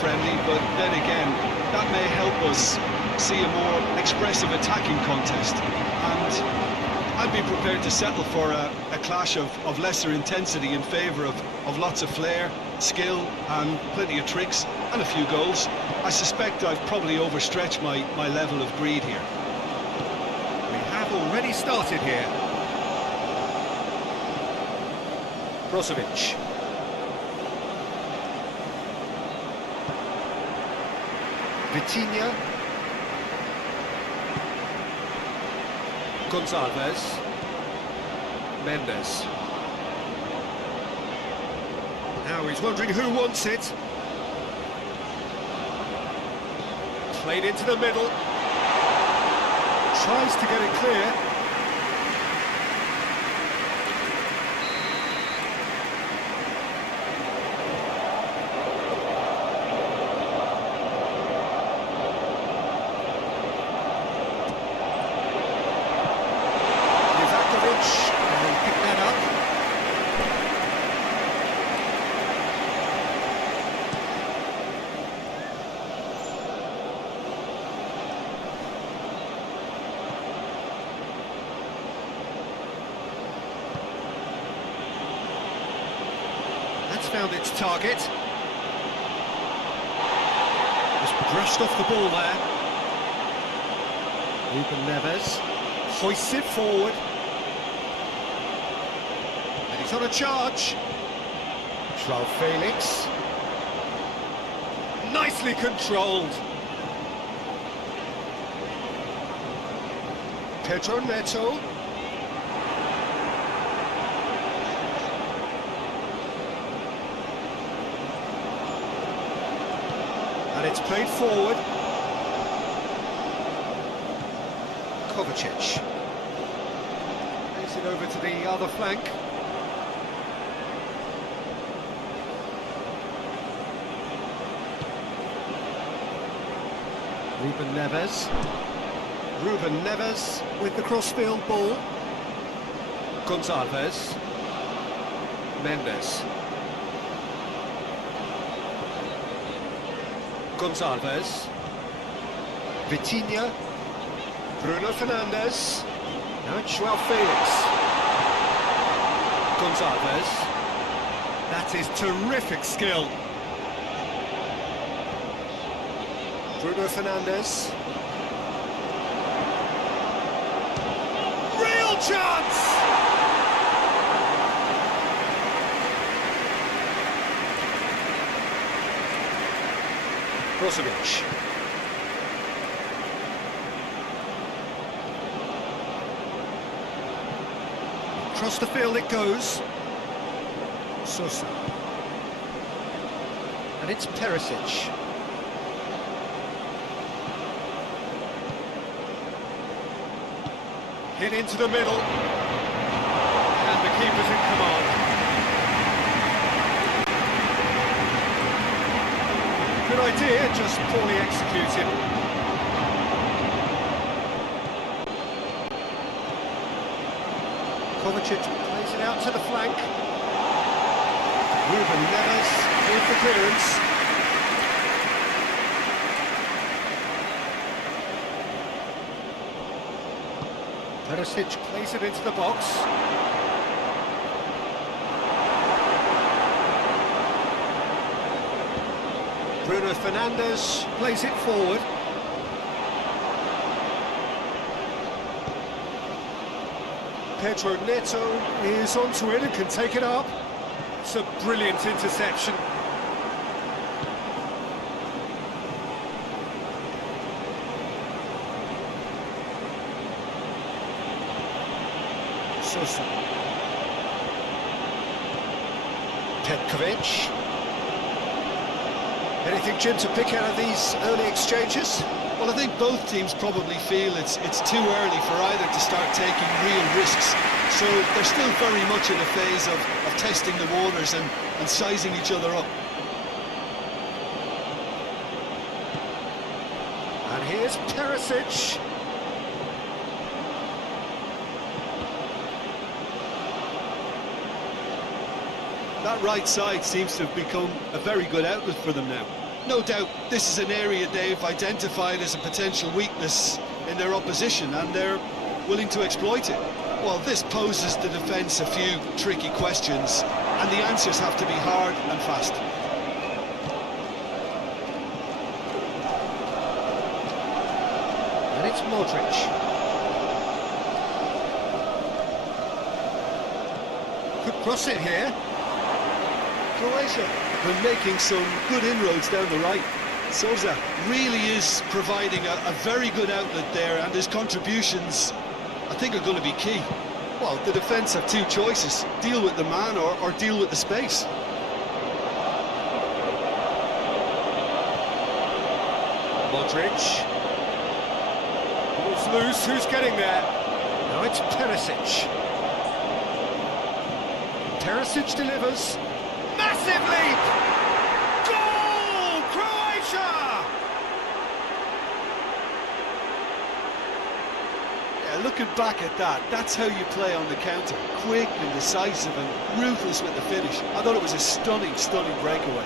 friendly, but then again, that may help us see a more expressive attacking contest. And I'd be prepared to settle for a clash of lesser intensity in favour of lots of flair, skill and plenty of tricks and a few goals. I suspect I've probably overstretched my level of greed here. We have already started here. Brozovic. Vitinha. Gonçalves. Mendes. Now he's wondering who wants it. Played into the middle. Tries to get it clear. Found its target. Just brushed off the ball there. Ruben Neves hoists it forward. And he's on a charge. João Felix. Nicely controlled. Pedro Neto. And it's played forward. Kovacic. Plays it over to the other flank. Ruben Neves. Ruben Neves with the crossfield ball. Gonçalves. Mendes. Gonçalves, Vitinha, Bruno Fernandes, now it's João Felix, Gonçalves, that is terrific skill, Bruno Fernandes, real chance! Brozovic. Across the field it goes. Sosa. And it's Perisic. Hit into the middle. And the keeper's in command. Good idea, just poorly executed. Kovacic plays it out to the flank. Ruben Neves with the clearance. Perisic plays it into the box. Bruno Fernandes plays it forward. Pedro Neto is onto it and can take it up. It's a brilliant interception. Sosa. Petkovic. Anything, Jim, to pick out of these early exchanges? Well, I think both teams probably feel it's too early for either to start taking real risks. So they're still very much in a phase of testing the waters and sizing each other up. And here's Perisic. That right side seems to have become a very good outlet for them now. No doubt this is an area they've identified as a potential weakness in their opposition, and they're willing to exploit it. Well, this poses the defence a few tricky questions, and the answers have to be hard and fast. And it's Modric. Could cross it here. Croatia been making some good inroads down the right. Sousa really is providing a very good outlet there, and his contributions, I think, are going to be key. Well, the defence have two choices: deal with the man or deal with the space. Modric. Ball's loose, who's getting there? Now it's Perisic. Perisic delivers. Massive leap! Goal! Croatia! Yeah, looking back at that, that's how you play on the counter. Quick and decisive and ruthless with the finish. I thought it was a stunning, stunning breakaway.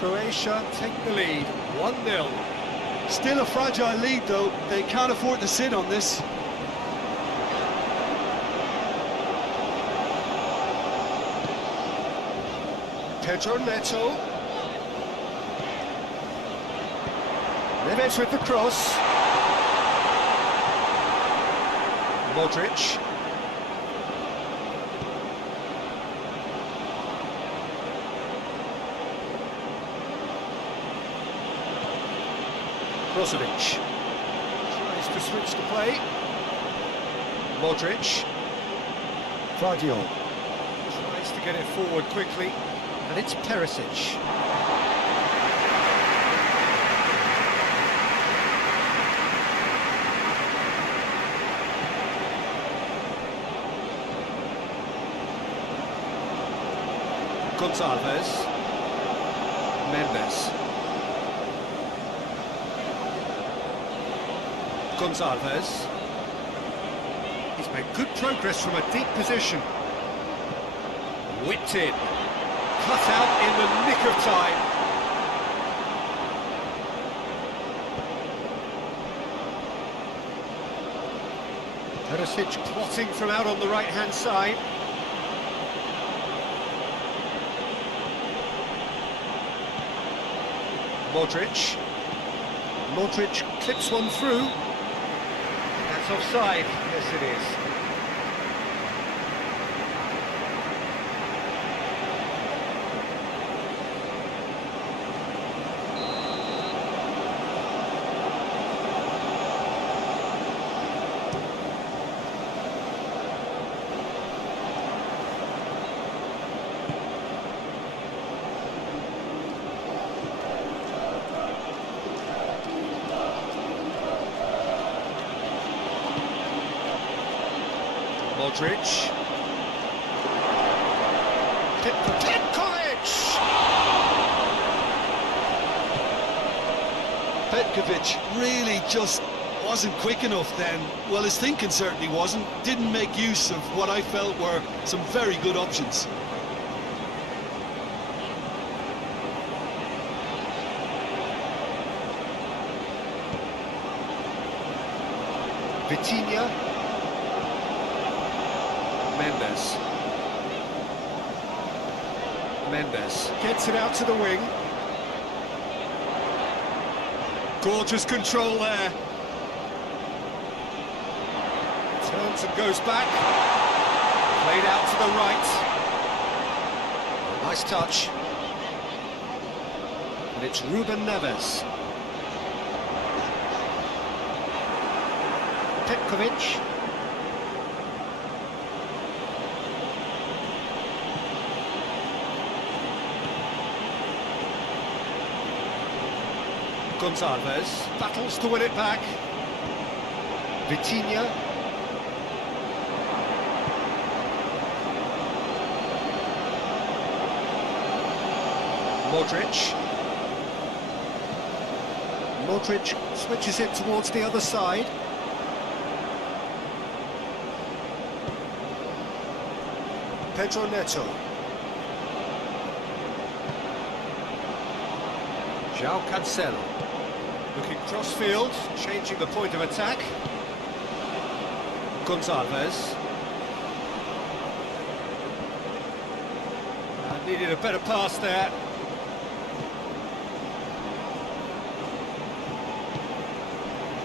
Croatia take the lead, 1-0. Still a fragile lead, though. They can't afford to sit on this. Pedro Neto. Neves with the cross. Modric. Brozovic tries to switch the play. Modric. Vardiol tries to get it forward quickly, and it's Perisic. Gonçalves. Mendes. Gonçalves. He's made good progress from a deep position. Whipped in. Cut out in the nick of time. Perisic plotting from out on the right-hand side. Modric. Modric clips one through. That's offside. Yes, it is. Modric. Petkovic really just wasn't quick enough then. Well, his thinking certainly wasn't. Didn't make use of what I felt were some very good options. Vitinha. Mendes. Mendes gets it out to the wing. Gorgeous control there. Turns and goes back. Played out to the right. Nice touch. And it's Ruben Neves. Petkovic. Gonzalez battles to win it back. Vitinha. Modric. Modric switches it towards the other side. Pedro Neto. João Cancelo. Looking cross-field, changing the point of attack. Gonzalez. Needed a better pass there.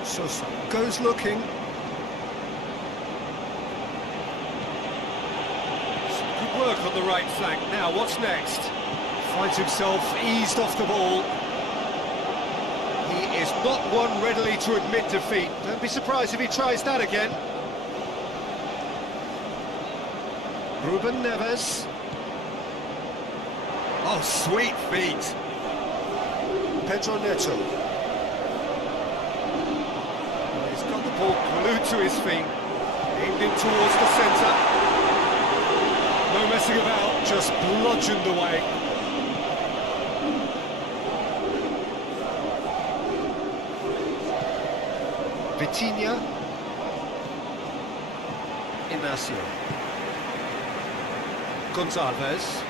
Sosa goes looking. Some good work on the right flank. Now, what's next? Finds himself eased off the ball. He is not one readily to admit defeat. Don't be surprised if he tries that again. Ruben Neves. Oh, sweet feet. Pedro Neto. He's got the ball glued to his feet. Aimed in towards the centre. No messing about, just bludgeoned away. Vitinha. Inacio. Gonzalez.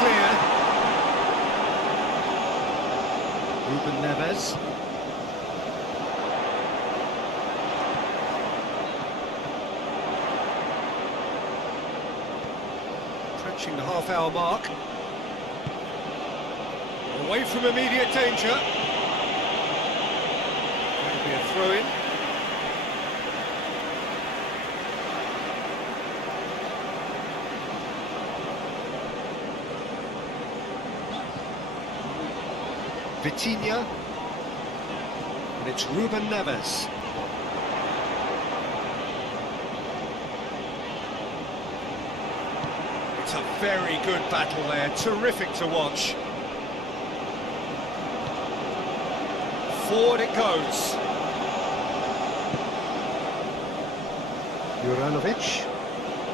Clear. Ruben Neves. Approaching the half-hour mark. Away from immediate danger. That'll be a throw-in. Vitinha, and it's Ruben Neves. It's a very good battle there, terrific to watch. Forward it goes. Juranovic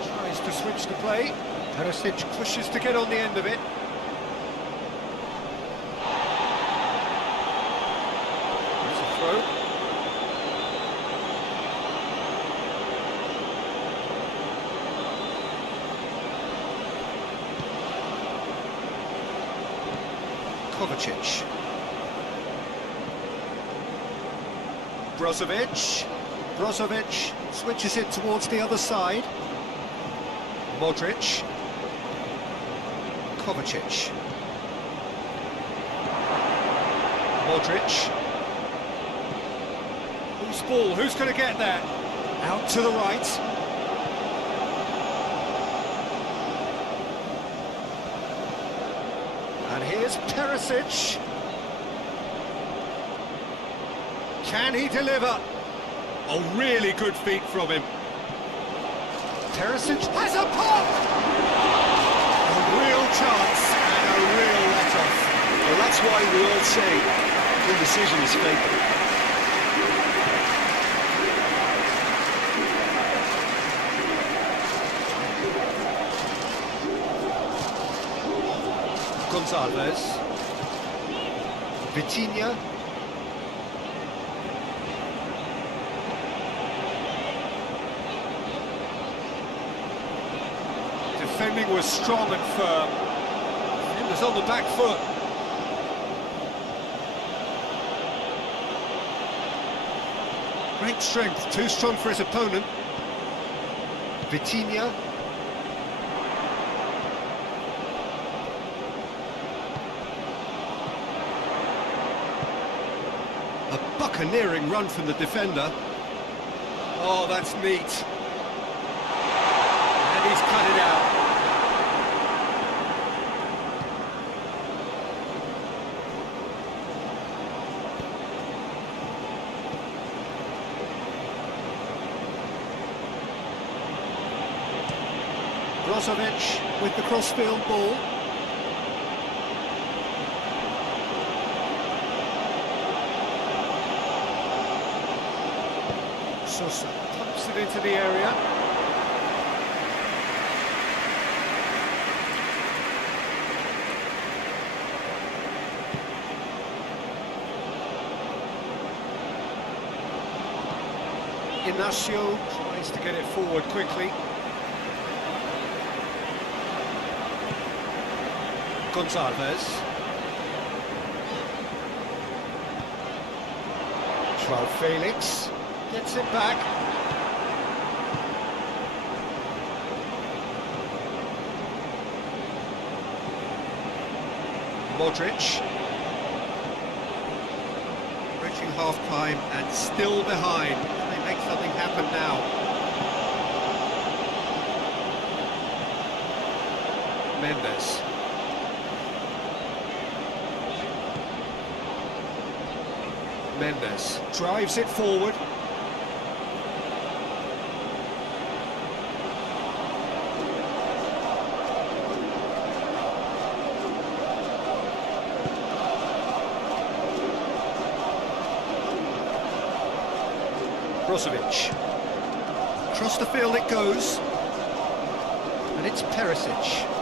tries to switch the play. Perisic pushes to get on the end of it. Kovacic. Brozovic switches it towards the other side. Modric. Kovacic. Modric. Who's ball? Who's going to get that? Out to the right. And here's Perisic. Can he deliver? Oh, really good feet from him. Perisic has a pop! A real chance and a real let-off. Well, that's why we all say indecision is fatal. Gonzalez. Vitinha. Defending was strong and firm. It was on the back foot. Great strength, too strong for his opponent. Vitinha. A buccaneering run from the defender. Oh, that's neat. And he's cut it out. Brozovic with the crossfield ball. Sosa pumps it into the area. Inacio tries to get it forward quickly. Gonzalez. Joao Felix gets it back. Modric. Reaching half-time and still behind. Can they make something happen now? Mendes. Mendes drives it forward. Brozovic. Across the field it goes. And it's Perisic.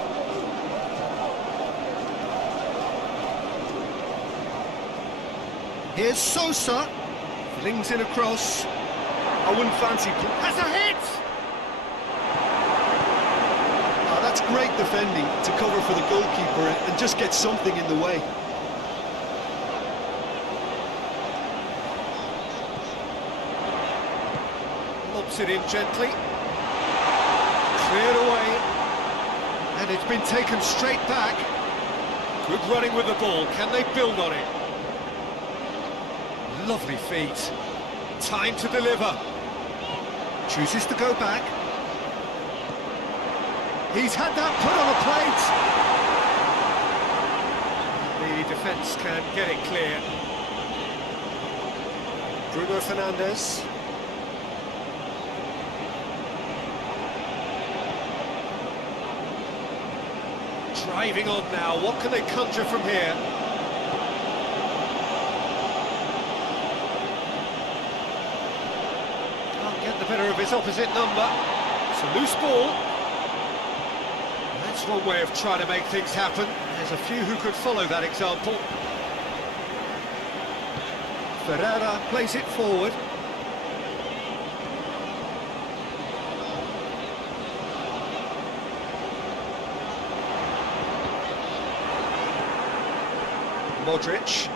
Here's Sosa, flings it across. I wouldn't fancy... Has a hit! Oh, that's great defending to cover for the goalkeeper and just get something in the way. Lobs it in gently. Cleared away. And it's been taken straight back. Good running with the ball. Can they build on it? Lovely feet. Time to deliver. Chooses to go back. He's had that put on a plate. The defence can get it clear. Bruno Fernandes. Driving on now. What can they conjure from here? Get the better of his opposite number. It's a loose ball. That's one way of trying to make things happen. There's a few who could follow that example. Ferreira plays it forward. Modric.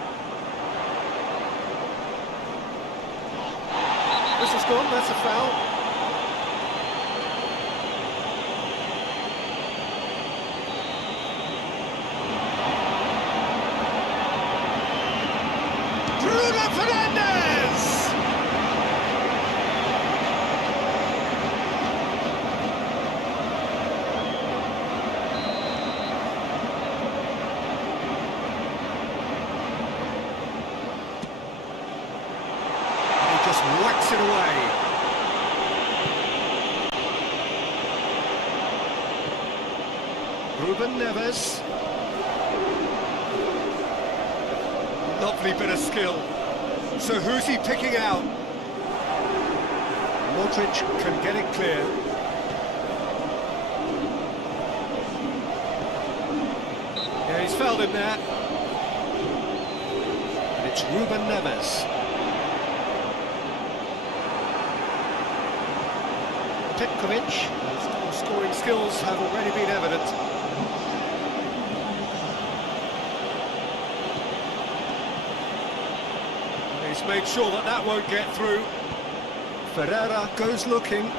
This is gone, that's a foul. Bruno Fernandes! He just whacks it away. Ruben Neves. Lovely bit of skill. So who's he picking out? Modric can get it clear. Yeah, he's fouled him there. And it's Ruben Neves. Petkovic. His scoring skills have already been evident. He's made sure that that won't get through. Ferreira goes looking.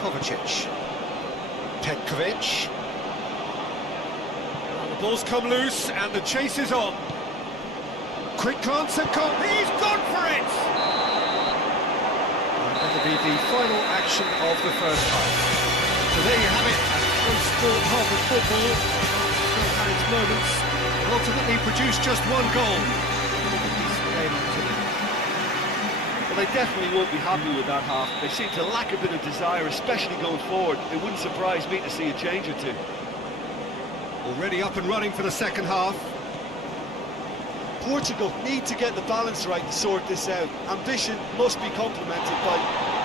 Kovacic. Petkovic. The ball's come loose and the chase is on. Quick glance at he's gone for it! And that'll be the final action of the first half. So there you have it, a close sport half of football. Still had its moments, and ultimately produced just one goal. Well, they definitely won't be happy with that half. They seem to lack a bit of desire, especially going forward. It wouldn't surprise me to see a change or two. Already up and running for the second half. Portugal need to get the balance right to sort this out. Ambition must be complemented by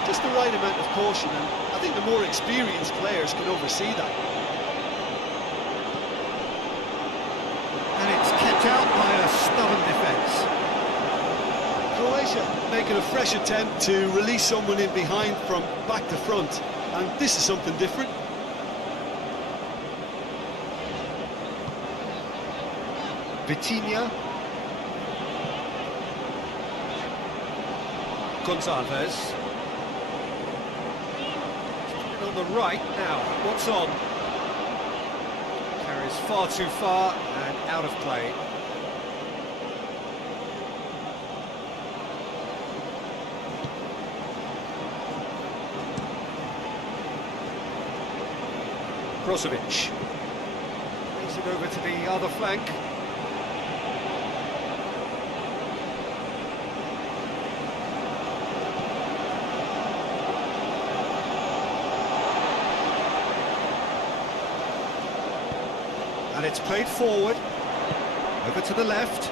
just the right amount of caution, and I think the more experienced players can oversee that. And it's kept out by a stubborn defence. Croatia making a fresh attempt to release someone in behind from back to front, and this is something different. Vitinha. Gonçalves. And on the right now, what's on? Carries far too far and out of play. Brozovic. Brings it over to the other flank. And it's played forward, over to the left.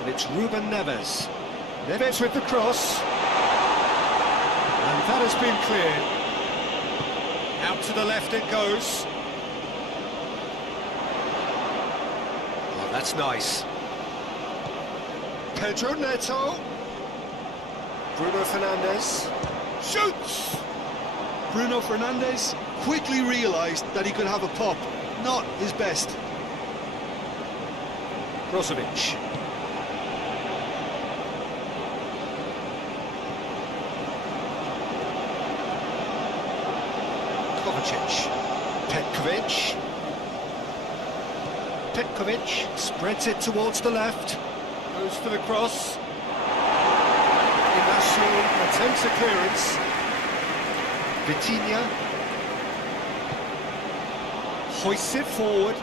And it's Ruben Neves. Neves with the cross. And that has been cleared. Out to the left it goes. Oh, that's nice. Pedro Neto. Bruno Fernandes. Shoots! Bruno Fernandes quickly realised that he could have a pop. Not his best. Brozovic. Kovacic. Petkovic. Petkovic spreads it towards the left. Goes for the cross. Inacio attempts a clearance. Vitinha hoists it forward.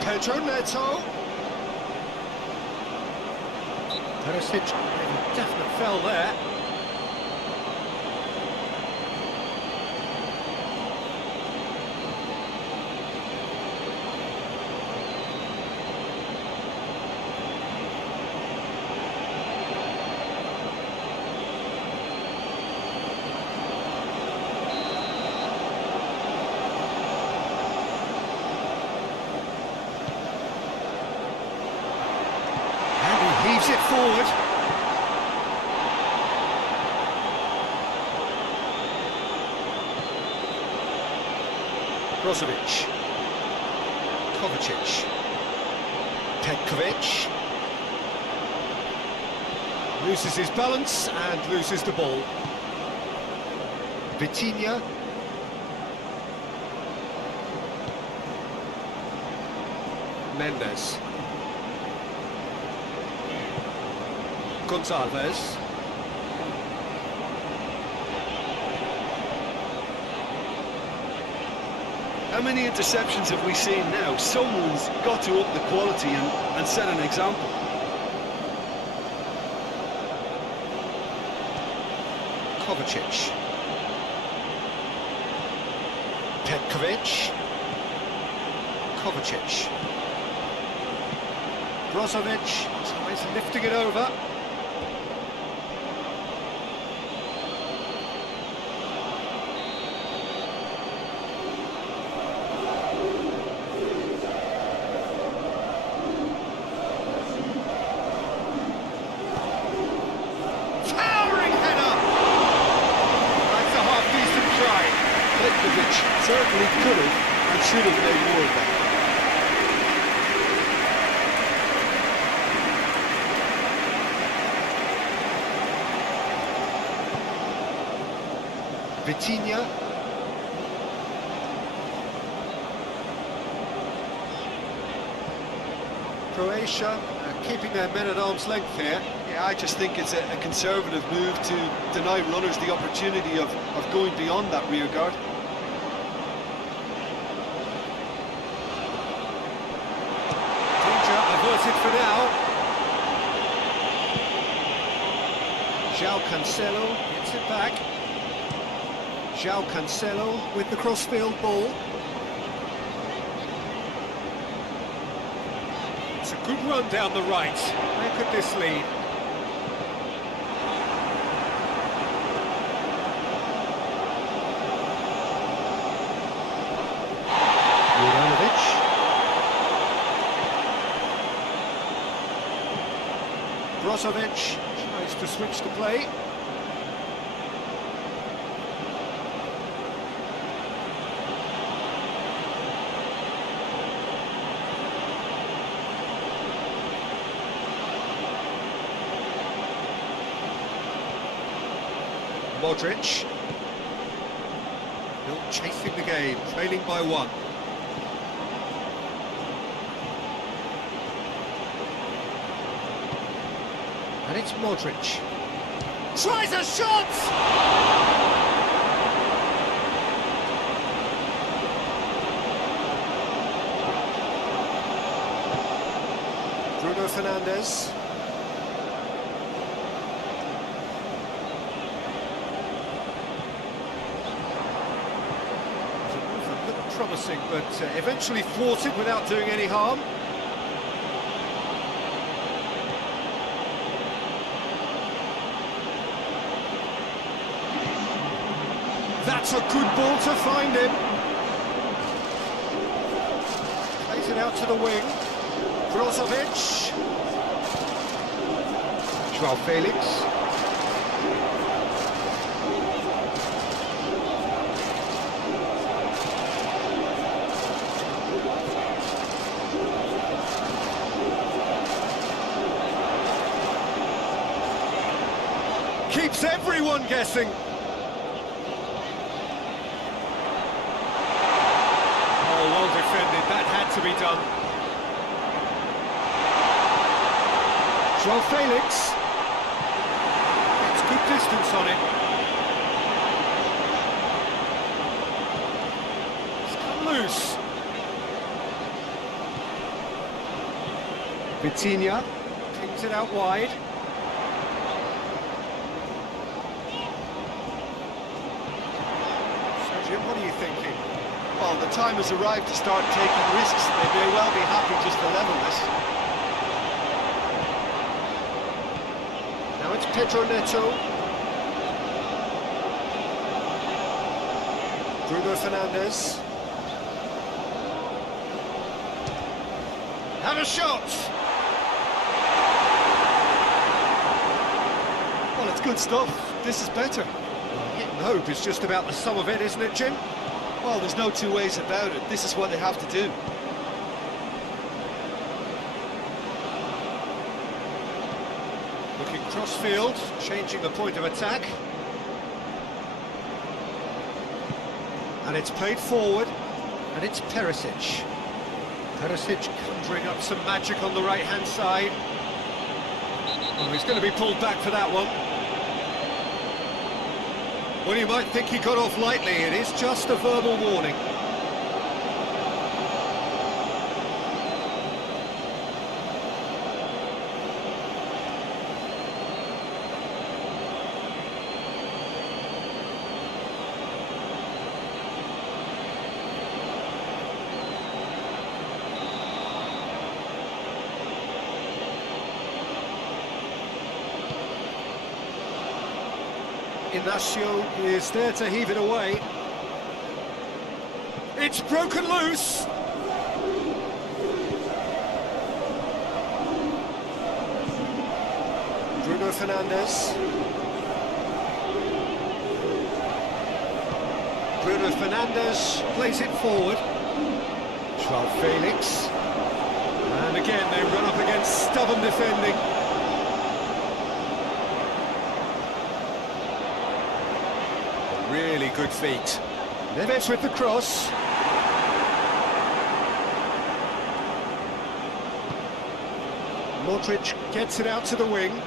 Pedro Neto. Perisic, a definite foul there. Heaves it forward. Brozovic. Kovacic. Petkovic. Loses his balance and loses the ball. Vitinha. Mendes. Gonçalves. How many interceptions have we seen now? Someone's got to up the quality and set an example. Kovacic. Petkovic. Kovacic. Brozovic tries lifting it over. Certainly could have and should have made more of that. Vitinha. Croatia keeping their men at arm's length here. Yeah, I just think it's a conservative move to deny runners the opportunity of going beyond that rear guard. João Cancelo gets it back. João Cancelo with the crossfield ball. It's a good run down the right. Where could this lead? Brozovic tries to switch the play. Modric. Still chasing the game, trailing by one. And it's Modric. Tries a shot! Bruno Fernandes. A little promising, but eventually thwarted without doing any harm. That's a good ball to find him. Plays it out to the wing. Brozovic. João Felix. Keeps everyone guessing. Well defended, that had to be done. João Felix. Gets good distance on it. It's come loose. Vitinha pings it out wide. So Jim, what are you thinking? Well, the time has arrived to start taking risks. They may well be happy just to level this. Now it's Pedro Neto. Bruno Fernandes. Have a shot! Well, it's good stuff. This is better. Hit and hope is just about the sum of it, isn't it, Jim? Well, there's no two ways about it. This is what they have to do. Looking cross-field, changing the point of attack. And it's played forward, and it's Perisic. Perisic conjuring up some magic on the right-hand side. Oh, he's going to be pulled back for that one. Well, you might think he got off lightly. It is just a verbal warning. Inacio is there to heave it away. It's broken loose. Bruno Fernandes. Bruno Fernandes plays it forward. João Felix. And again they run up against stubborn defending. Really good feet. Neves with the cross. Modric gets it out to the wing.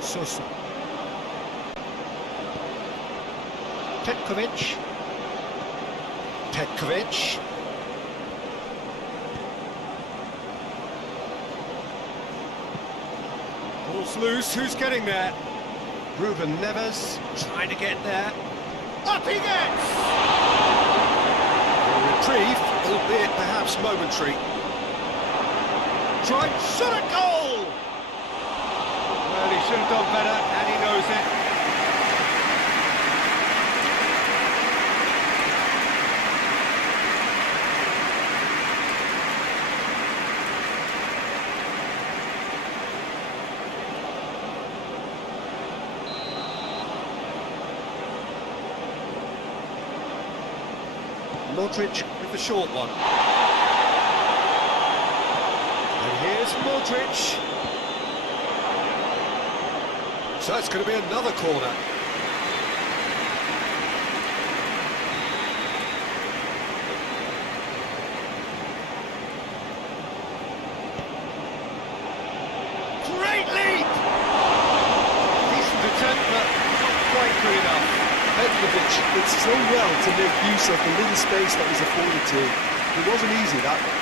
Sosa. Petkovic. Petkovic. Ball's loose, who's getting there? Ruben Neves trying to get there. Up he gets! A reprieve, albeit perhaps momentary. Tried, shot a goal! Well, he should have done better, and he knows it. Modric with the short one. And here's Modric. So it's going to be another corner. Great leap! Decent attempt, but not quite good enough. Petkovic did so well to make use of the little space that was afforded to him. It wasn't easy, that one.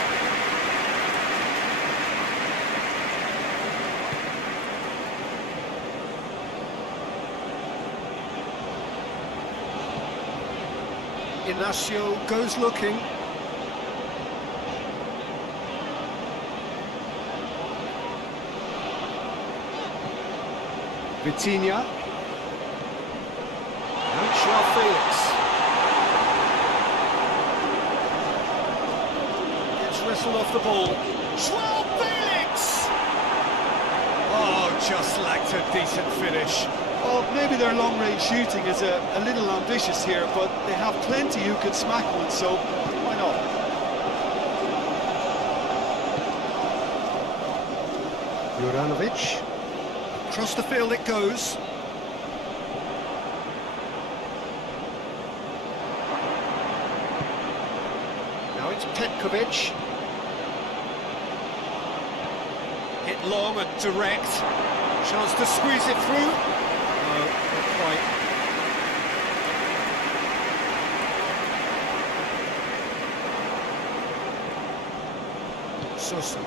Inacio goes looking. Vitinha. Felix gets wrestled off the ball. Felix! Oh, just lacked a decent finish. Well, maybe their long-range shooting is a little ambitious here, but they have plenty who can smack one, so why not? Juranovic. Across the field it goes. It's Petkovic. Hit long and direct. Chance to squeeze it through. No, not quite. Sosa.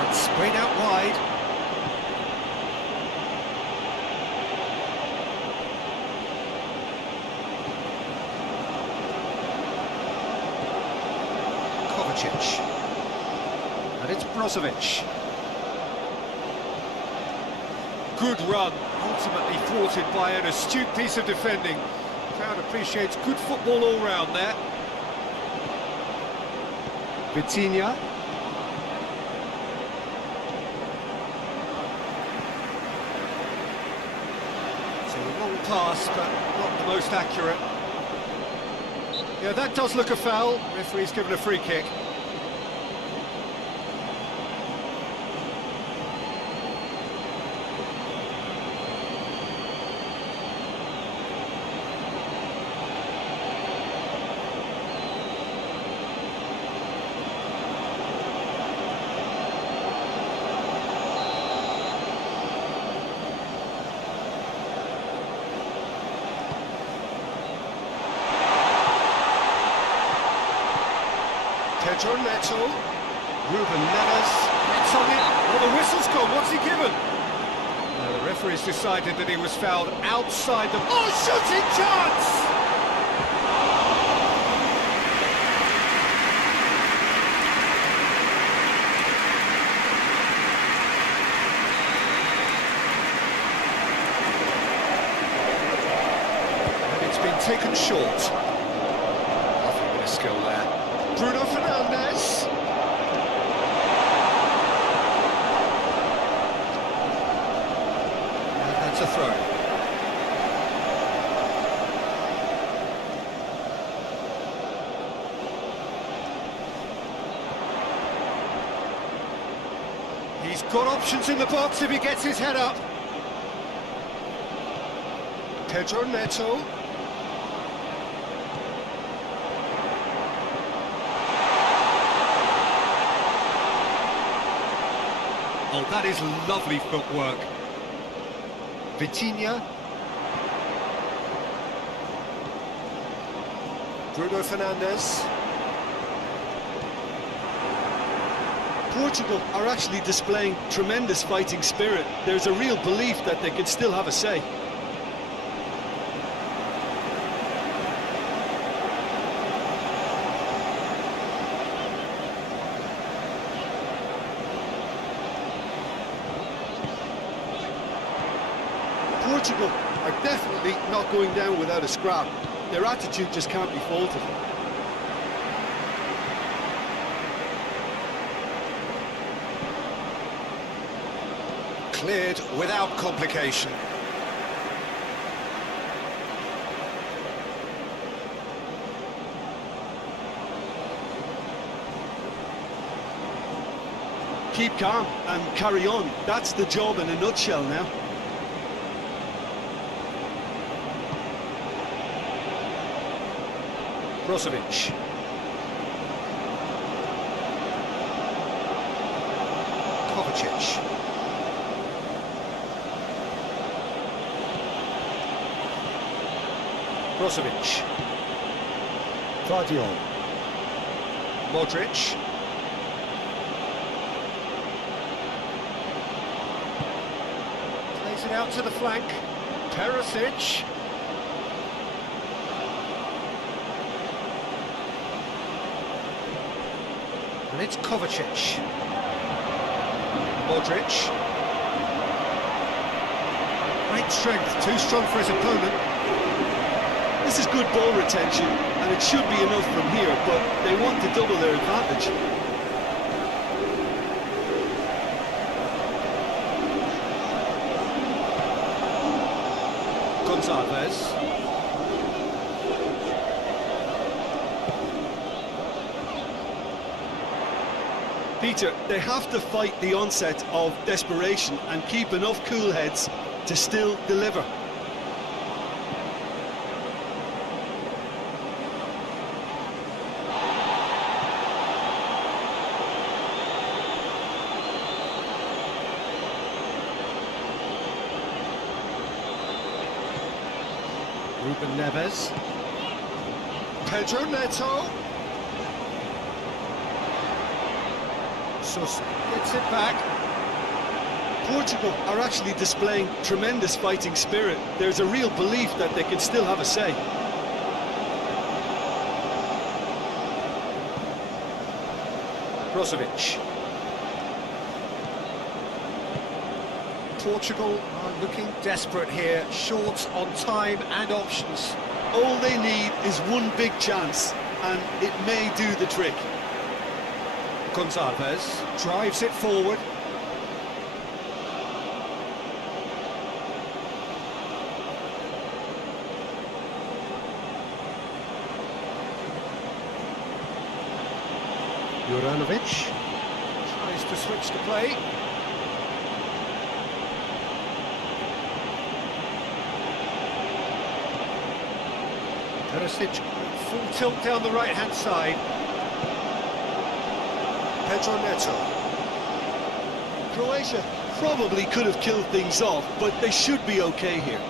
And sprayed out wide. And it's Brozovic. Good run, ultimately thwarted by an astute piece of defending. Crowd appreciates good football all round there. Vitinha. It's a long pass, but not the most accurate. Yeah, that does look a foul. Referee's given a free kick. Pedro Neto, Ruben Neves, gets on it. Well, the whistle's gone, what's he given? The referee's decided that he was fouled outside the... Oh, shooting chance! And it's been taken short. Lovely bit of skill there. Bruno Fernandes. And that's a throw. He's got options in the box if he gets his head up. Pedro Neto. Oh, that is lovely footwork. Vitinha. Bruno Fernandes. Portugal are actually displaying tremendous fighting spirit. There's a real belief that they can still have a say. Portugal are definitely not going down without a scrap. Their attitude just can't be faulted. Cleared without complication. Keep calm and carry on. That's the job in a nutshell now. Brozovic. Kovacic. Brozovic. Vardiol. Modric. Plays it out to the flank. Perisic. And it's Kovacic. Modric. Great strength, too strong for his opponent. This is good ball retention, and it should be enough from here, but they want to double their advantage. Gonzalez. Peter, they have to fight the onset of desperation and keep enough cool heads to still deliver. Ruben Neves. Pedro Neto. Sus gets it back. Portugal are actually displaying tremendous fighting spirit. There's a real belief that they can still have a say. Brozovic. Portugal are looking desperate here, short on time and options. All they need is one big chance, and it may do the trick. Gonzalez drives it forward. Juranovic tries to switch the play. Perisic, full tilt down the right-hand side. Pedro Neto. Croatia probably could have killed things off, but they should be okay here.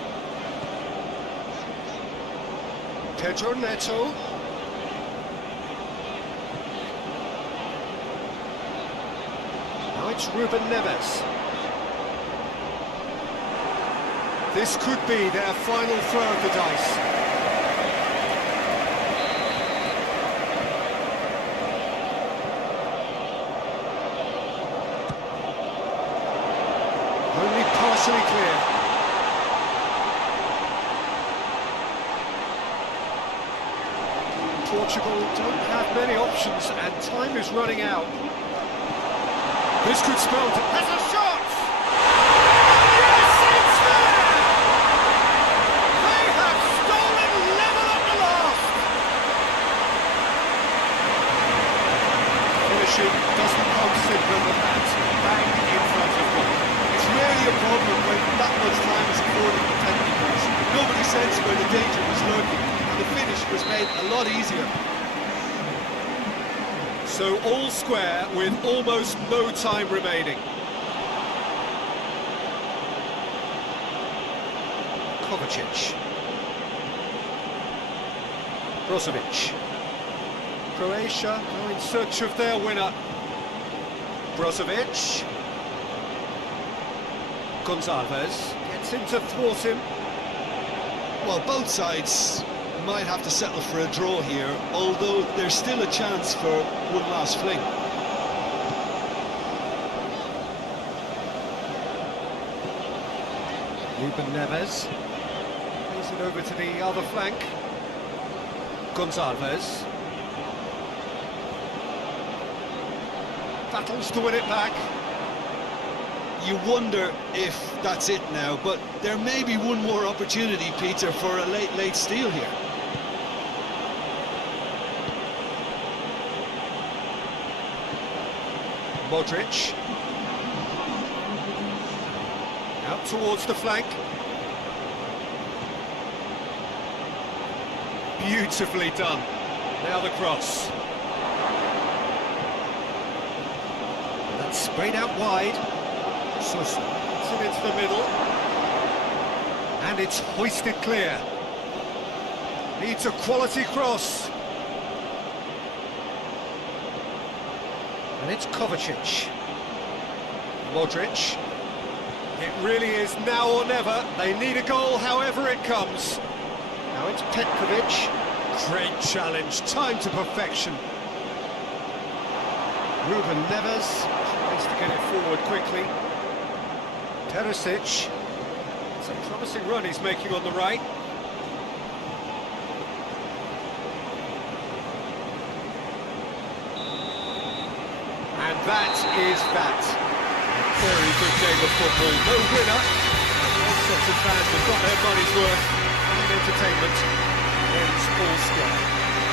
Pedro Neto. Now it's Ruben Neves. This could be their final throw of the dice. Only partially clear. Portugal don't have many options and time is running out. This could spell... Has a shot! Yes, it's there! They have stolen level at the last! Finishing doesn't come simpler than that. Bang in front of goal. It's rarely a problem when that much time is afforded to technicals. Nobody sensed where the danger was lurking, and the finish was made a lot easier. So all square with almost no time remaining. Kovacic. Brozovic. Croatia are in search of their winner. Brozovic. Gonzalez gets in to thwart him. Well, both sides might have to settle for a draw here, although there's still a chance for one last fling. Ruben Neves plays it over to the other flank. Gonzalez battles to win it back. You wonder if that's it now, but there may be one more opportunity, Peter, for a late steal here. Modric. Out towards the flank. Beautifully done. Now the cross. And that's sprayed out wide. Sosa puts it into the middle. And it's hoisted clear. Needs a quality cross. And it's Kovacic. Modric. It really is now or never. They need a goal however it comes. Now it's Petkovic. Great challenge, time to perfection. Ruben Neves tries to get it forward quickly. Perisic. It's a promising run he's making on the right. And that is that. A very good game of football. No winner. All sorts of fans have got their money's worth. And entertainment ends all square.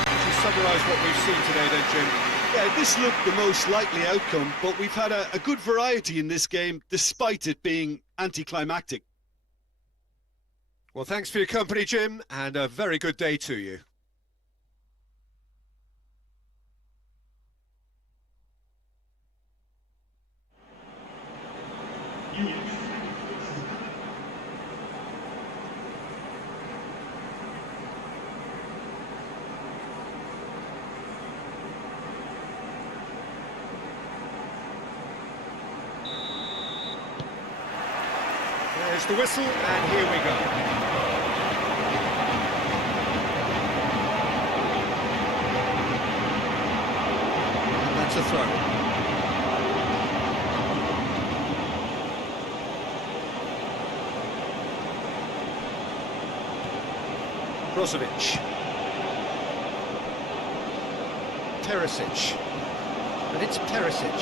To summarise what we've seen today then, Jim. Yeah, this looked the most likely outcome, but we've had a good variety in this game, despite it being anticlimactic. Well, thanks for your company, Jim, and a very good day to you. There's the whistle, and here we go. And that's a throw. Brozovic. Perisic. And it's Perisic.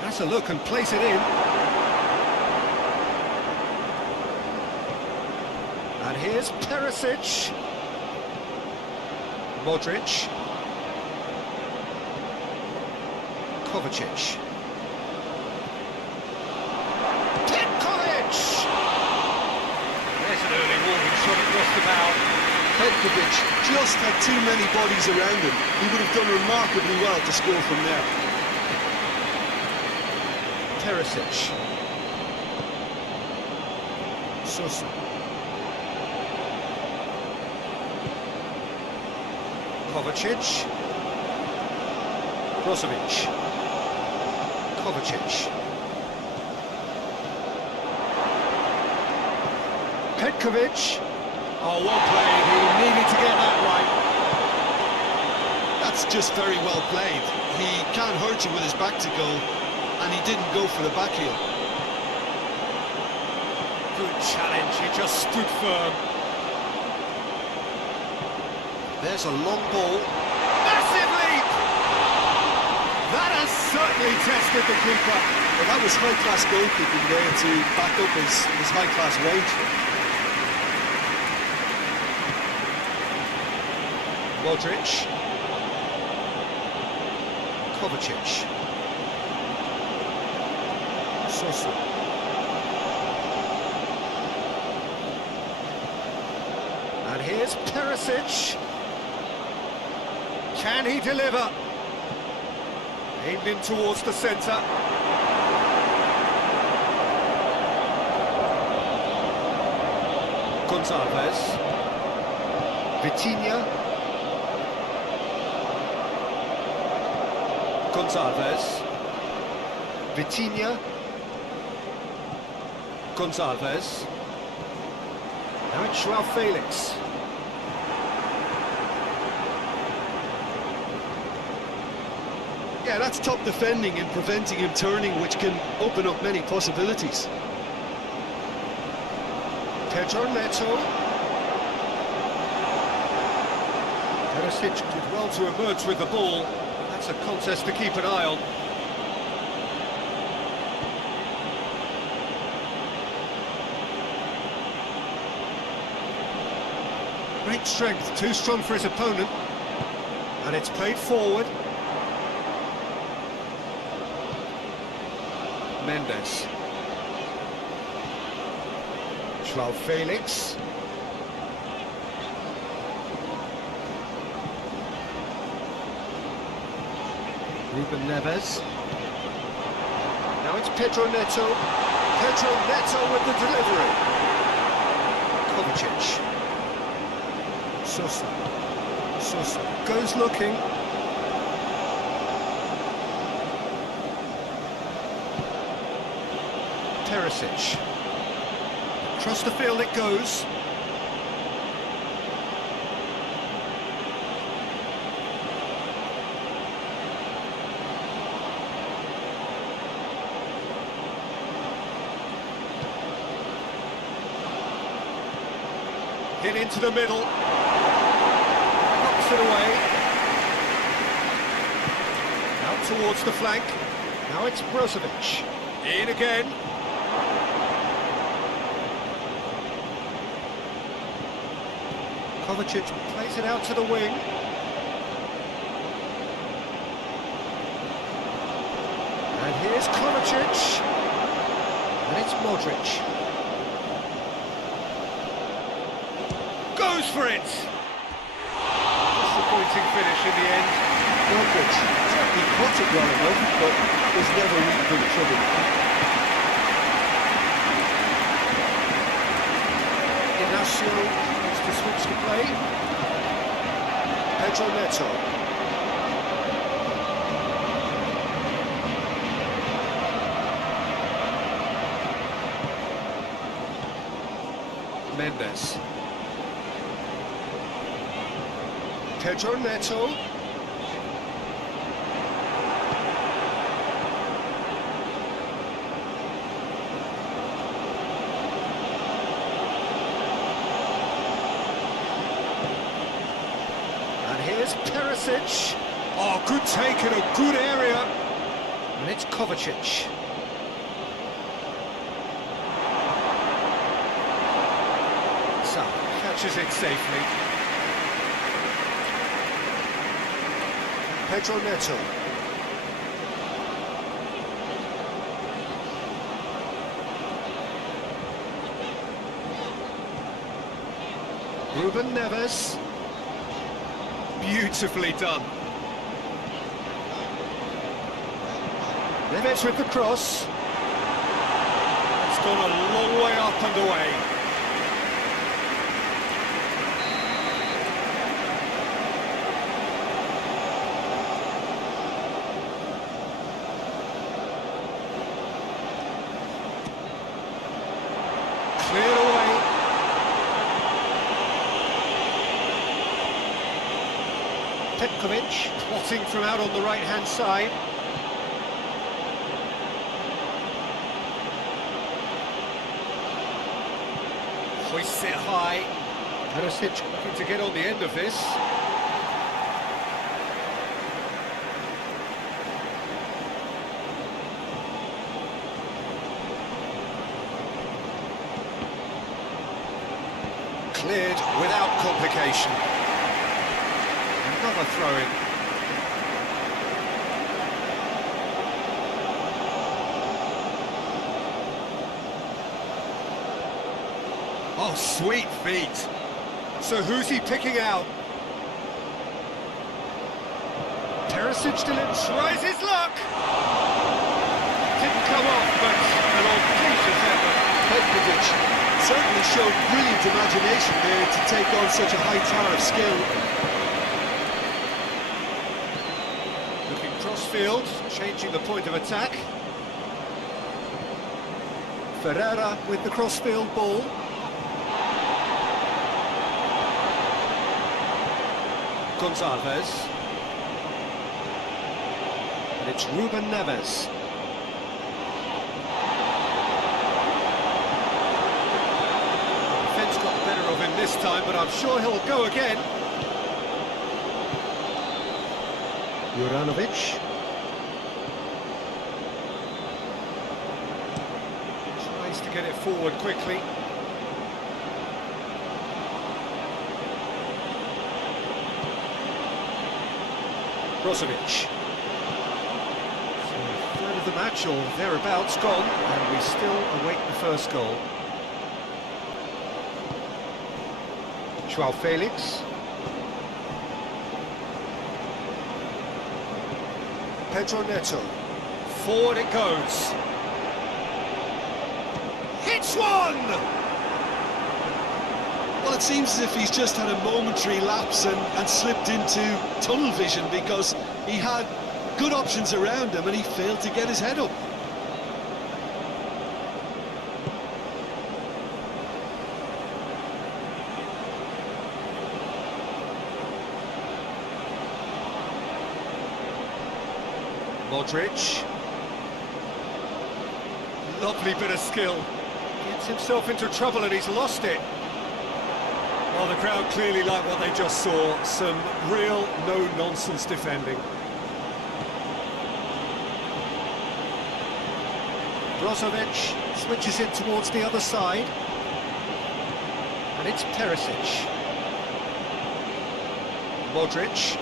That's a look and place it in. And here's Perisic. Modric. Kovacic. Petkovic! There's an early warning shot across the bow. Petkovic just had too many bodies around him. He would have done remarkably well to score from there. Perisic. Sosa. Kovacic. Brozovic. Kovacic. Petkovic. Oh, well played. He needed to get that right. That's just very well played. He can't hurt you with his back to goal, and he didn't go for the back heel. Good challenge, he just stood firm. There's a long ball. Massive leap! That has certainly tested the keeper. Well, that was high-class goalkeeping there to back up his high-class range. Modric. Kovacic. Sosa. And here's Perisic. Can he deliver? Aimed in towards the centre. Gonzalez. Vitinha. Gonçalves. Vitinha. Gonçalves. Now it's João Felix. Yeah, that's top defending and preventing him turning, which can open up many possibilities. Pedro Neto. Perisic did well to emerge with the ball. That's a contest to keep an eye on. Great strength, too strong for his opponent. And it's played forward. Mendes. João Felix. Ruben Neves. Now it's Pedro Neto. Pedro Neto with the delivery. Kovacic. Sosa. Sosa goes looking. Perisic. Across the field it goes. Hit into the middle. Knocks it away. Out towards the flank. Now it's Brozovic. In again. Kovacic plays it out to the wing. And here's Kovacic. And it's Modric. Goes for it! Disappointing finish in the end. Modric certainly caught it well enough, but was never really big trouble. Inacio needs to switch the play. Pedro Neto. Mendes. Pedro Neto. And here's Perisic. Oh, good take in a good area. And it's Kovacic. So, catches it safely. Pedro Neto. Ruben Neves. Beautifully done. Neves with the cross. It's gone a long way up and away. Cleared away. Petkovic plotting from out on the right-hand side. Hoists it high. Perisic looking to get on the end of this. Cleared without complication. Another throw-in. Oh, sweet feet. So who's he picking out? Perisic tries his luck. Didn't come off, but an audacious effort. Petkovic Certainly showed brilliant imagination there to take on such a high tower of skill. Looking cross-field, changing the point of attack. Ferreira with the cross-field ball. Gonzalez. And it's Ruben Neves. Defence got the better of him this time, but I'm sure he'll go again. Juranovic. Tries to get it forward quickly. Brozovic. So a third of the match or thereabouts gone, and we still await the first goal. Joao Felix. Pedro Neto. Forward it goes. Hits one! Well, it seems as if he's just had a momentary lapse and slipped into tunnel vision, because he had good options around him and he failed to get his head up. Modric. Lovely bit of skill. Gets himself into trouble and he's lost it. Well, the crowd clearly like what they just saw. Some real no-nonsense defending. Brozovic switches it towards the other side. And it's Perisic. Modric.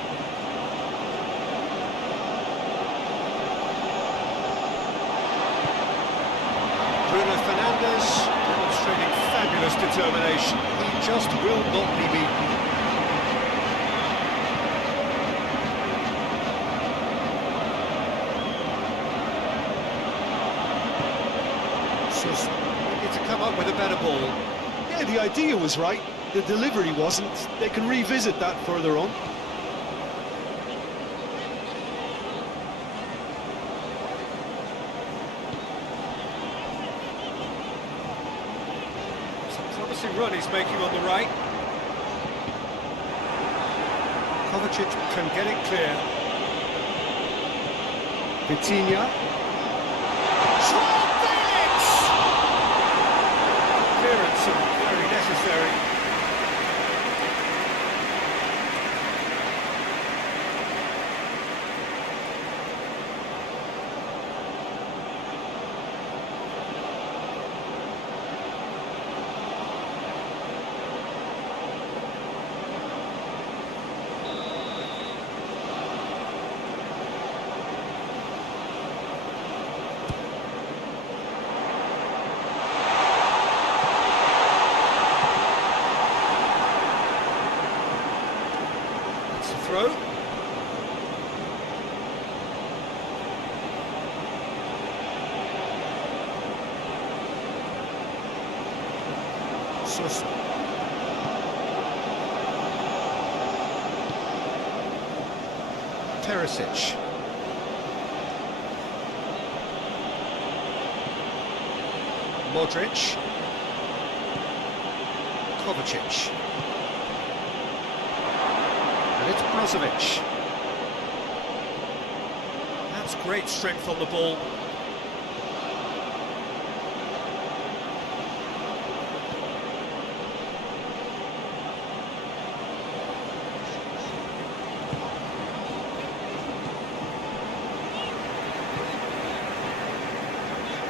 Bruno Fernandes demonstrating fabulous determination. He just will not be beaten. Sus needed to come up with a better ball. Yeah, the idea was right, the delivery wasn't. They can revisit that further on. Promising run he's making on the right. Kovacic can get it clear. Vitinha. Joao Felix! Clearance and very necessary. Throw. Sus. Perisic. Modric. Kovacic. And it's Brozovic. That's great strength on the ball.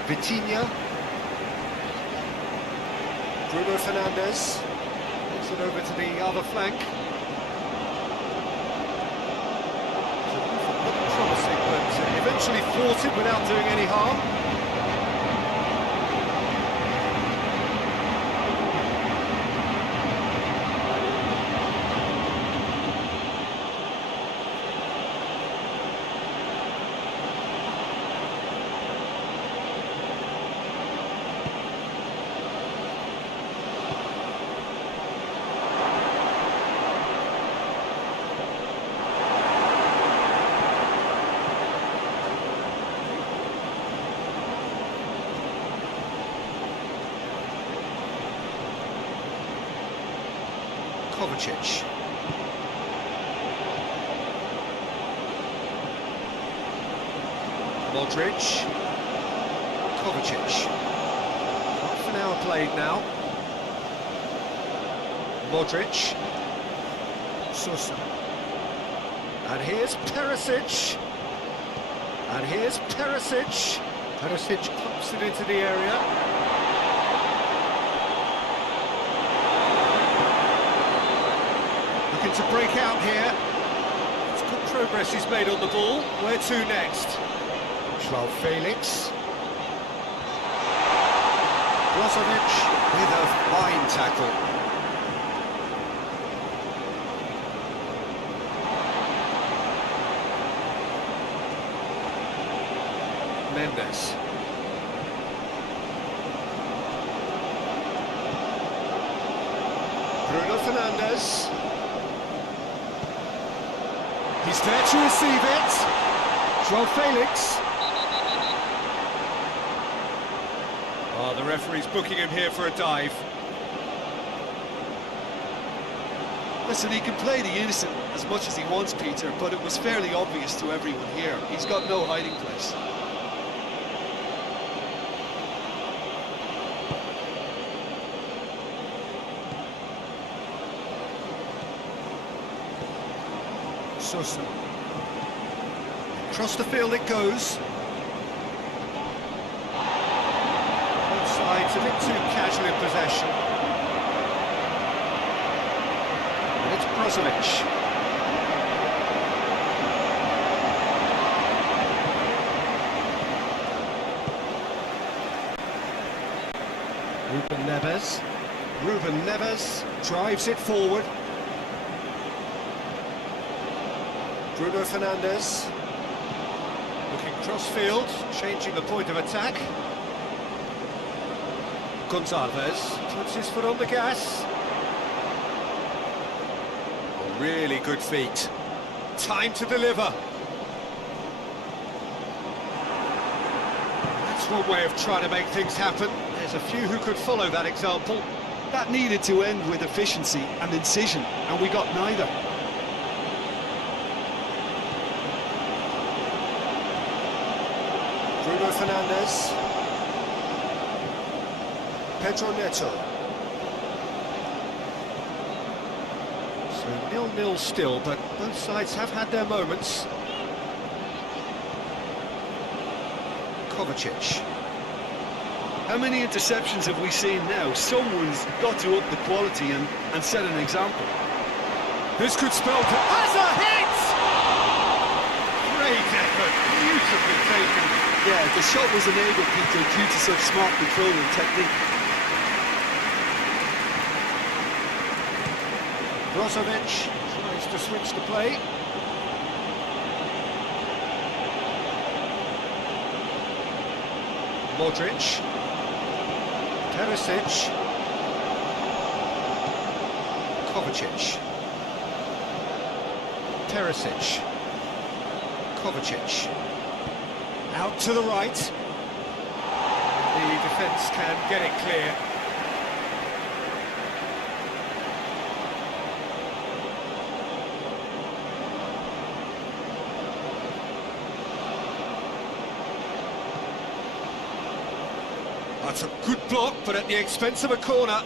Vitinha. Bruno Fernandes. Puts it over to the other flank. Promising, but eventually thwarted without doing any harm. Kovacic. Modric. Kovacic. Half an hour played now. Modric. Sosa. And here's Perisic. And here's Perisic. Perisic pops it into the area. Looking to break out here. It's good progress he's made on the ball. Where to next? João Felix. Brozovic with a fine tackle. Mendes. Bruno Fernandes. He's there to receive it. João Felix. Oh, the referee's booking him here for a dive. Listen, he can play the innocent as much as he wants, Peter, but it was fairly obvious to everyone here. He's got no hiding place. Sosa. Across the field it goes. Both sides a bit too casual in possession. And it's Brozovic. Ruben Neves drives it forward. Bruno Fernandes, looking cross-field, changing the point of attack. Gonzalez puts his foot on the gas. Oh, really good feet. Time to deliver. That's one way of trying to make things happen. There's a few who could follow that example. That needed to end with efficiency and incision, and we got neither. Bruno Fernandes. Pedro Neto. So 0-0 still, but both sides have had their moments. Kovacic. How many interceptions have we seen now? Someone's got to up the quality and set an example. This could spell... Has a hit! Great effort, beautifully taken. Yeah, the shot was enabled, Peter, due to such smart control and technique. Brozovic tries to switch the play. Modric. Perisic. Kovacic. Perisic. Kovacic. Out to the right. The defence can get it clear. That's a good block, but at the expense of a corner.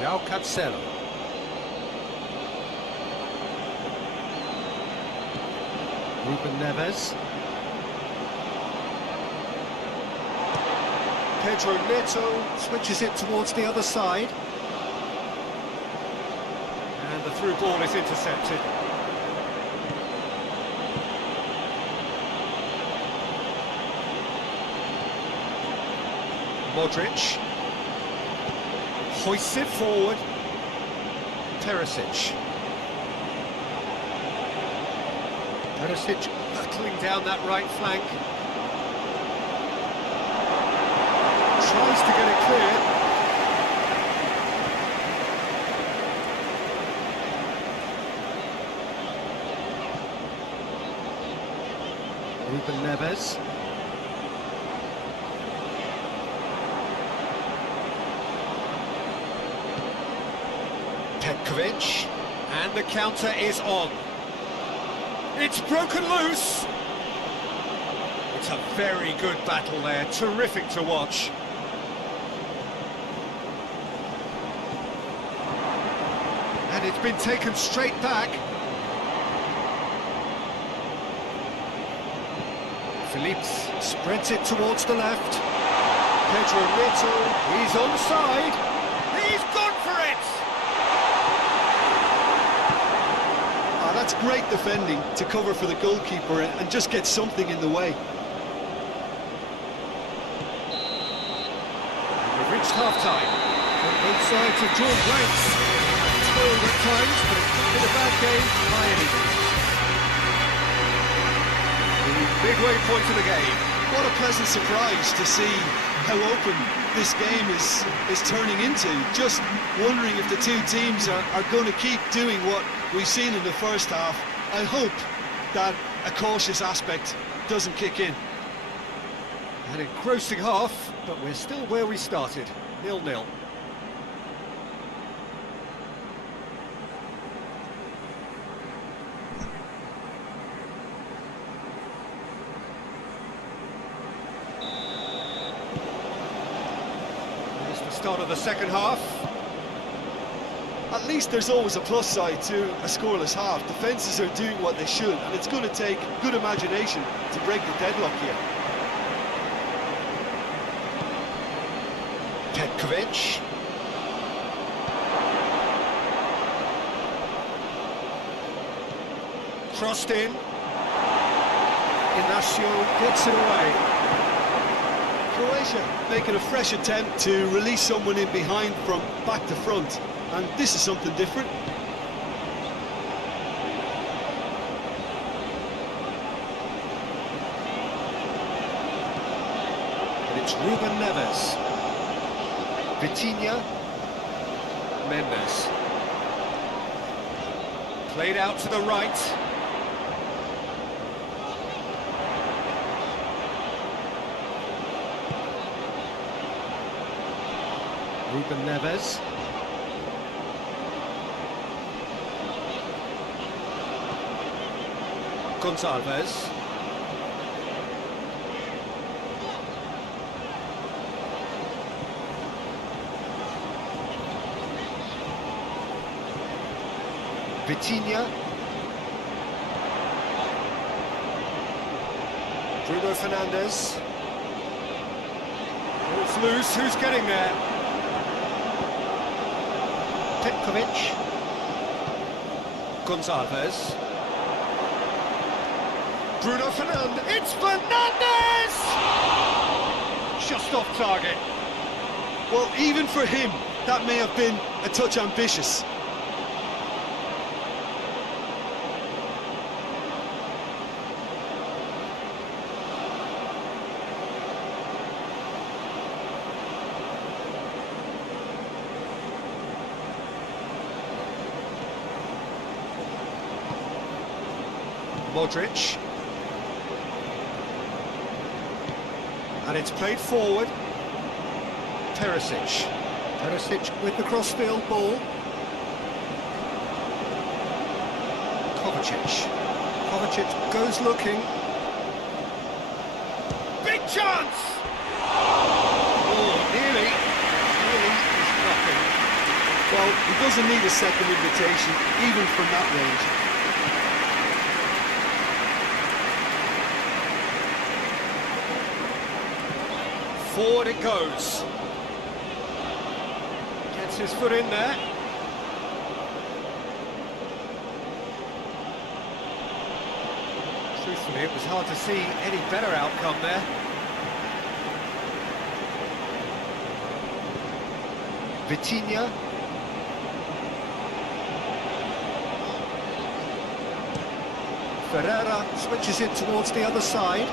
João Cancelo. Ruben Neves. Pedro Neto switches it towards the other side. And the through ball is intercepted. Modric. Hoists it forward. Perisic. Perisic battling down that right flank. Tries to get it clear. Ruben Neves. Petkovic. And the counter is on. It's broken loose. It's a very good battle there, terrific to watch. And it's been taken straight back. Phillips spreads it towards the left. Pedro Neto, he's onside. He's gone for it! Ah, that's great defending to cover for the goalkeeper and just get something in the way. We've reached half-time. Both sides have drawn blanks. Spoiled at times, but it's not been a bad game by any means. The midway point of the game. What a pleasant surprise to see how open this game is turning into. Just wondering if the two teams are going to keep doing what we've seen in the first half. I hope that a cautious aspect doesn't kick in. An engrossing half, but we're still where we started, 0-0. Here's the start of the second half. At least there's always a plus side to a scoreless half. Defences are doing what they should, and it's going to take good imagination to break the deadlock here. Petkovic. Crossed in. Inacio gets it away. Croatia making a fresh attempt to release someone in behind from back to front, and this is something different. And it's Ruben Neves. Vitinha. Mendes. Played out to the right. Ruben Neves. Gonçalves. Vitinha. Bruno Fernandes. Ball's loose, who's getting there? Petkovic. Gonçalves. Bruno Fernandes. It's Fernandes! Just off target. Well, even for him, that may have been a touch ambitious. Modric. And it's played forward. Perisic. Perisic with the cross-field ball. Kovacic. Kovacic goes looking. Big chance! Oh, nearly. Nearly is nothing. Well, he doesn't need a second invitation, even from that range. Forward it goes. Gets his foot in there. Truthfully, it was hard to see any better outcome there. Vitinha. Ferreira switches it towards the other side.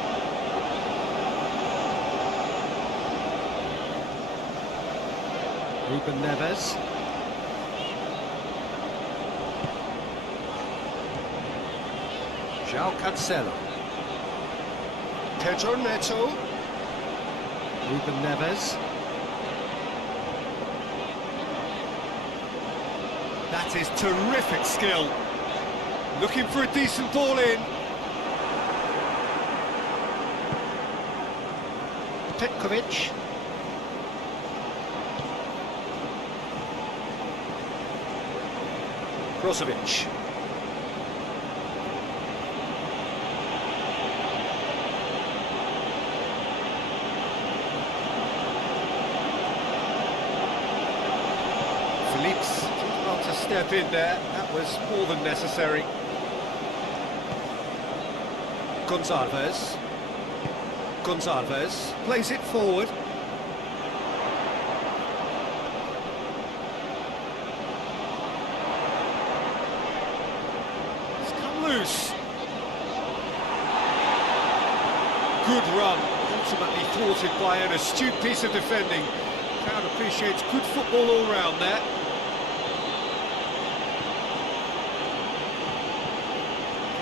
Ruben Neves. João Cancelo. Pedro Neto. Ruben Neves. That is terrific skill. Looking for a decent ball in. Petkovic. Brozovic. Phillips did not to step in there. That was more than necessary. Gonçalves. Gonçalves plays it forward. It's come loose. Good run, ultimately thwarted by an astute piece of defending. Crowd appreciates good football all round there.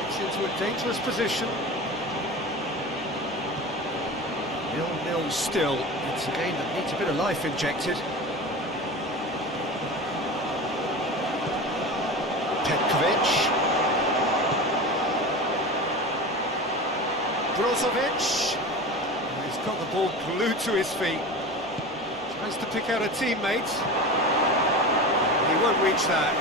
Gets into a dangerous position. 0-0 still. It's a game that needs a bit of life injected. Petkovic. Brozovic. He's got the ball glued to his feet. Tries to pick out a teammate. He won't reach that.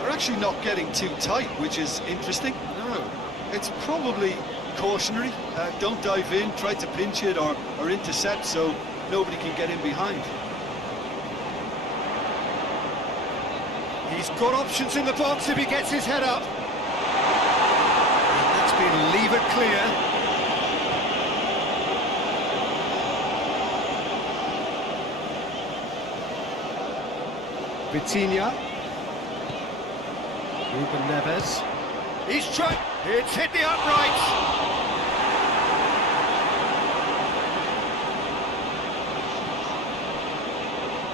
They're actually not getting too tight, which is interesting. No. It's probably cautionary. Don't dive in, try to pinch it or intercept so nobody can get in behind. He's got options in the box if he gets his head up. That's been levered clear. Vitinha. Ruben Neves. He's tried. It's hit the upright.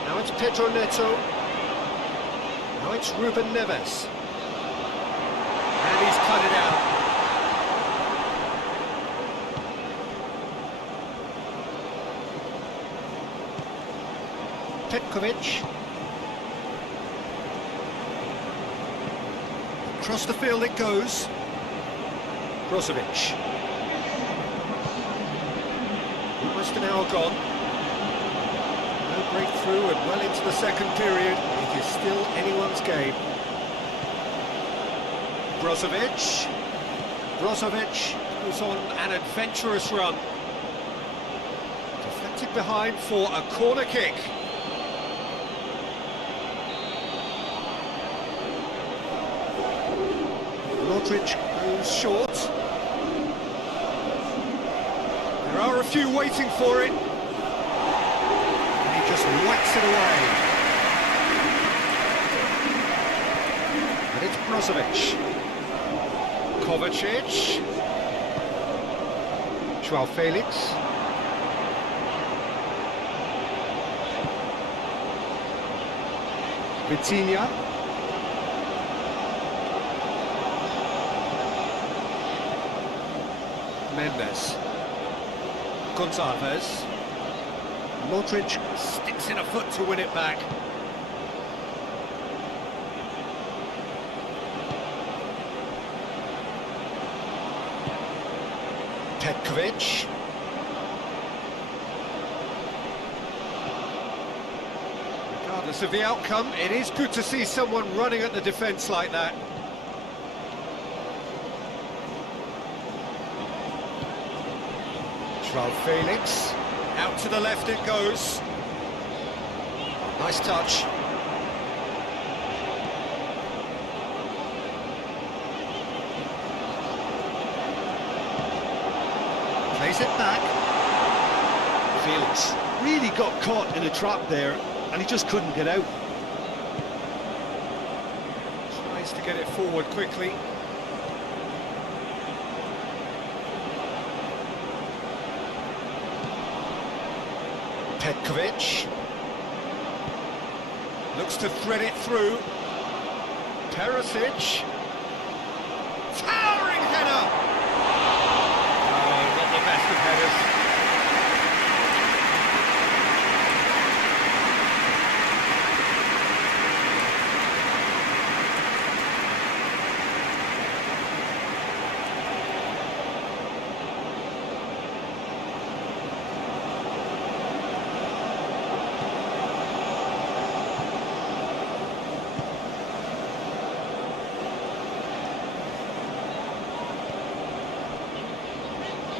Now it's Pedro Neto. Now it's Ruben Neves. And he's cut it out. Petkovic. Across the field it goes. Brozovic. Almost an hour gone. No breakthrough and well into the second period. It is still anyone's game. Brozovic. Brozovic goes on an adventurous run. Deflected behind for a corner kick. Modric goes short. There are a few waiting for it. And he just whacks it away. And it's Brozovic. Kovacic. João Felix. Vitinha. Mendes. Gonçalves. Modric sticks in a foot to win it back. Petkovic. Regardless of the outcome, it is good to see someone running at the defence like that. João Felix, out to the left it goes. Nice touch. plays it back. Felix really got caught in a trap there, and he just couldn't get out. Tries to get it forward quickly. Petkovic. Looks to thread it through. Perisic. Towering header! Oh, not the best of headers.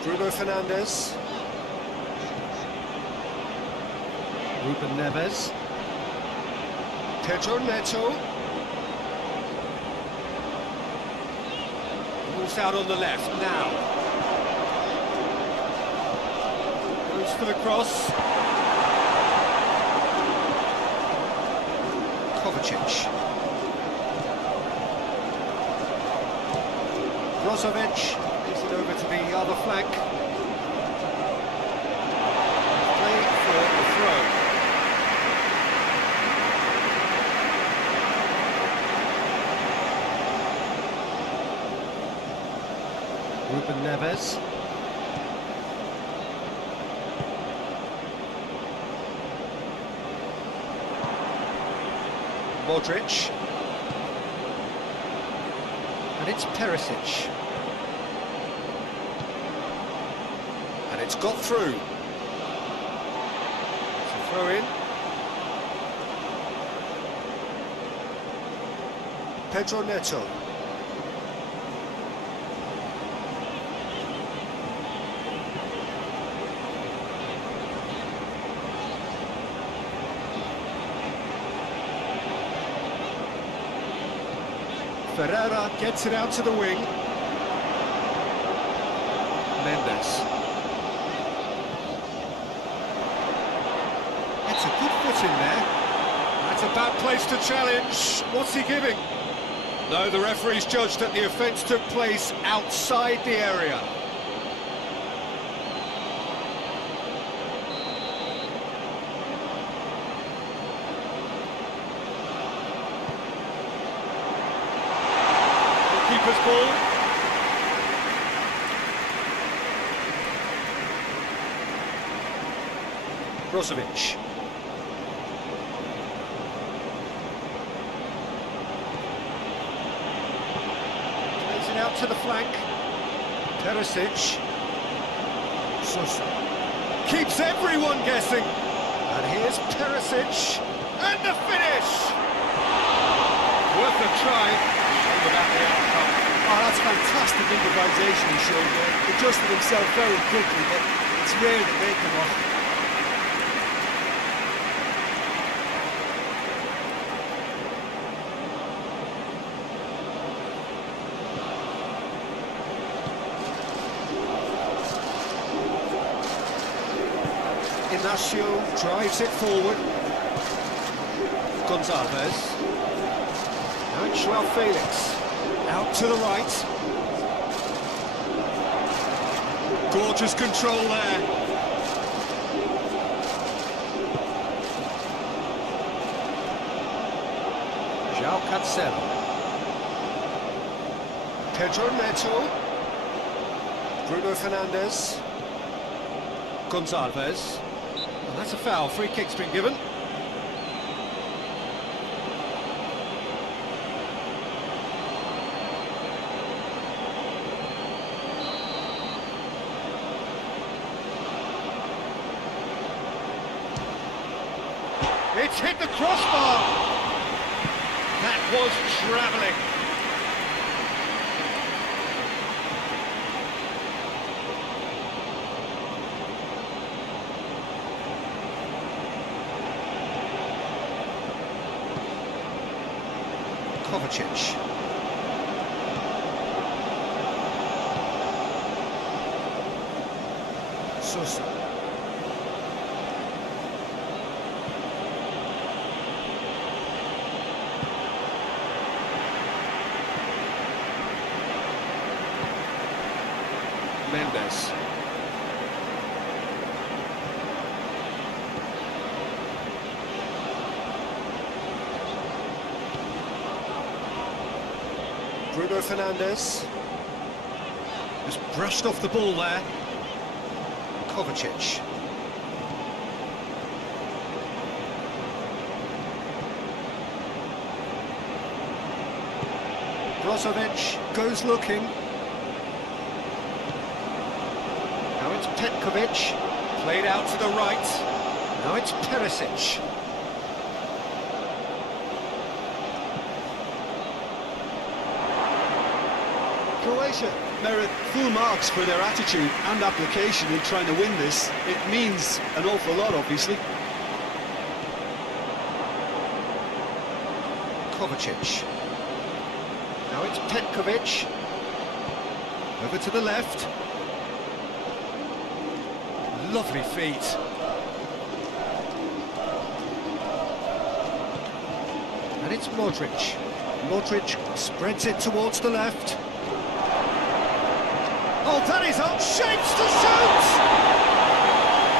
Bruno Fernandes. Ruben Neves. Pedro Neto. Moves out on the left now. Goes for the cross. Kovacic. Brozovic. It over to the other flank. Play for the throw. Ruben Neves. Modric. And it's Perisic. And it's got through. It's a throw in. Pedro Neto. Ferreira gets it out to the wing. Mendes. It's a good foot in there. That's a bad place to challenge. What's he giving? No, the referee's judged that the offence took place outside the area. Keeper's ball. Brozovic. Plays it out to the flank. Perisic. Sosa. Keeps everyone guessing. And here's Perisic. And the finish! Worth a try. Without the outcome. Oh, that's fantastic improvisation he showed there. Adjusted himself very quickly, but it's rare that they come off. Inacio drives it forward. Gonzalez. And Joao Felix. Out to the right. Gorgeous control there. Joao Cancelo. Pedro Neto. Bruno Fernandes. Gonzalez. And that's a foul. Free kick's been given. It's hit the crossbar. That was travelling. Kovacic. Sosa. Mendes. Bruno Fernandes. Just brushed off the ball there. Kovacic. Brozovic goes looking. Now it's Petkovic. Played out to the right. Now it's Perisic. Croatia merit full marks for their attitude and application in trying to win this. It means an awful lot, obviously. Kovacic. Now it's Petkovic. Over to the left. Lovely feet. And it's Modric. Modric spreads it towards the left. Oh, that is up, shapes to shoot!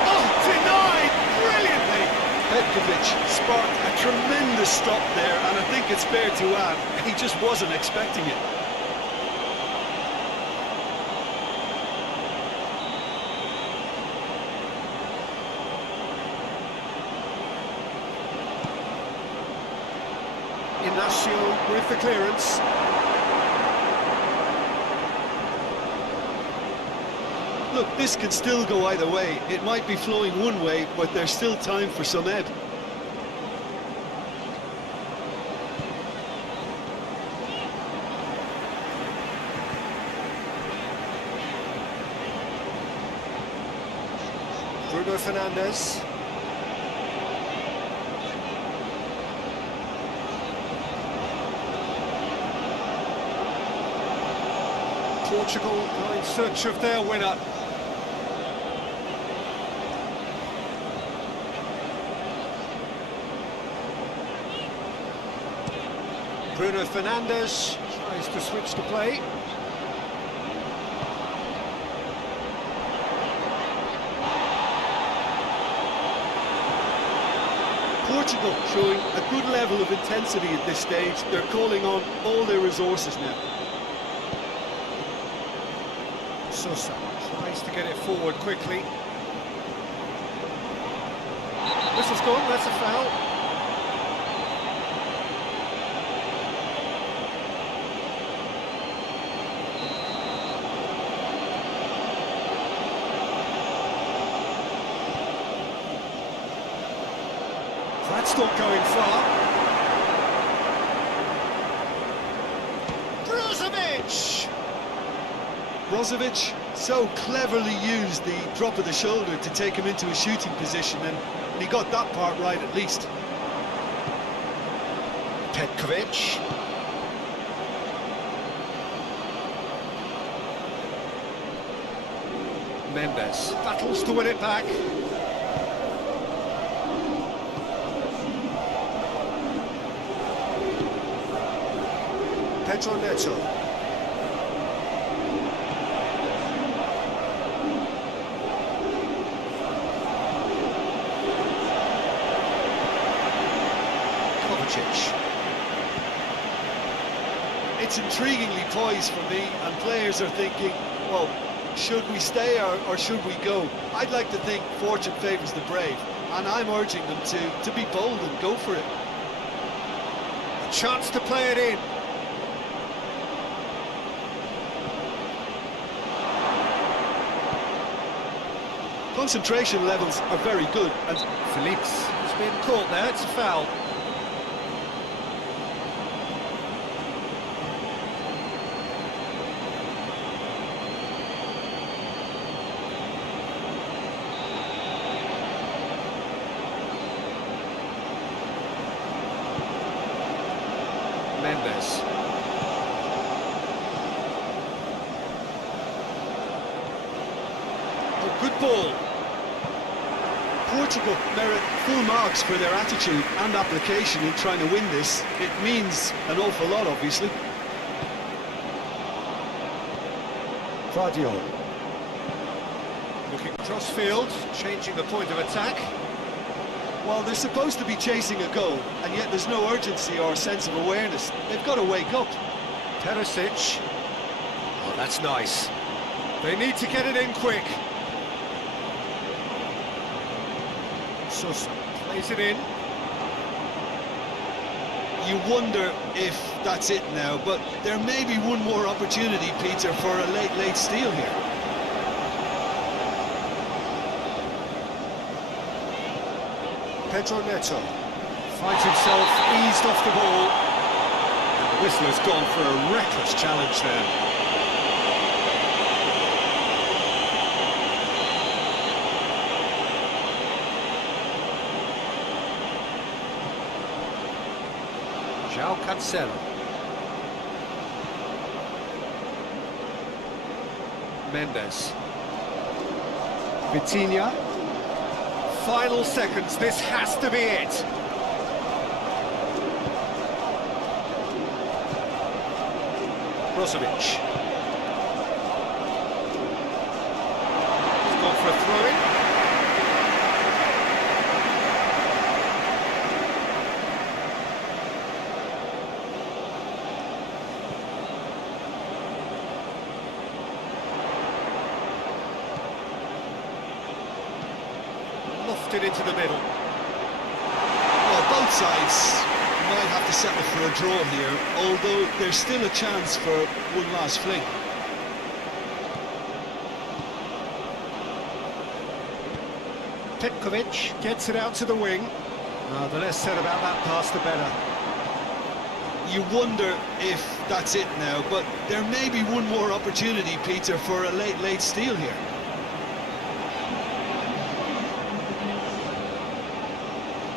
Oh, denied brilliantly! Petkovic sparked a tremendous stop there, and I think it's fair to add, he just wasn't expecting it. Inacio with the clearance. Look, this can still go either way. It might be flowing one way, but there's still time for some ebb. Bruno Fernandes. Portugal are in search of their winner. Bruno Fernandes tries to switch the play. Portugal showing a good level of intensity at this stage. They're calling on all their resources now. Sosa tries to get it forward quickly. Whistle's gone, that's a foul. That's not going far. Brozovic! Brozovic so cleverly used the drop of the shoulder to take him into a shooting position, and he got that part right at least. Petkovic. Mendes battles to win it back. Pedro Neto. Kovacic. It's intriguingly poised for me, and players are thinking, well, should we stay or should we go? I'd like to think fortune favours the brave, and I'm urging them to be bold and go for it. A chance to play it in. Concentration levels are very good, and Felix has been caught there, it's a foul. Mendes. Good ball. Portugal merit full marks for their attitude and application in trying to win this. It means an awful lot, obviously. Vardio. Looking cross-field, changing the point of attack. Well, they're supposed to be chasing a goal, and yet there's no urgency or sense of awareness. They've got to wake up. Perisic. Oh, that's nice. They need to get it in quick. Sosa plays it in. You wonder if that's it now, but there may be one more opportunity, Peter, for a late steal here. Pedro Neto finds himself eased off the ball. And the whistler's gone for a reckless challenge there. João Cancelo. Mendes. Vitinha. Final seconds, this has to be it. Brozovic. He's gone for a throw-in. Lofted into the middle. Well, both sides might have to settle for a draw here, although there's still a chance for one last fling. Petkovic gets it out to the wing. The less said about that pass, the better. You wonder if that's it now, but there may be one more opportunity, Peter, for a late steal here.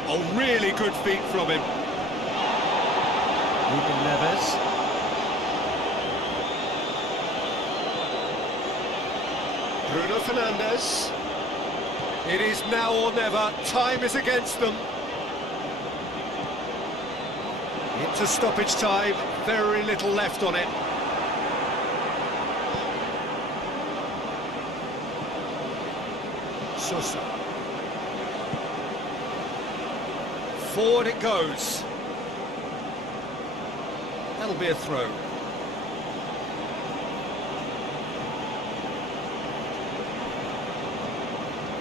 Oh, really good feet from him. Ruben Neves. Bruno Fernandes. It is now or never. Time is against them. Into stoppage time. Very little left on it. Sosa. Forward it goes. That'll be a throw.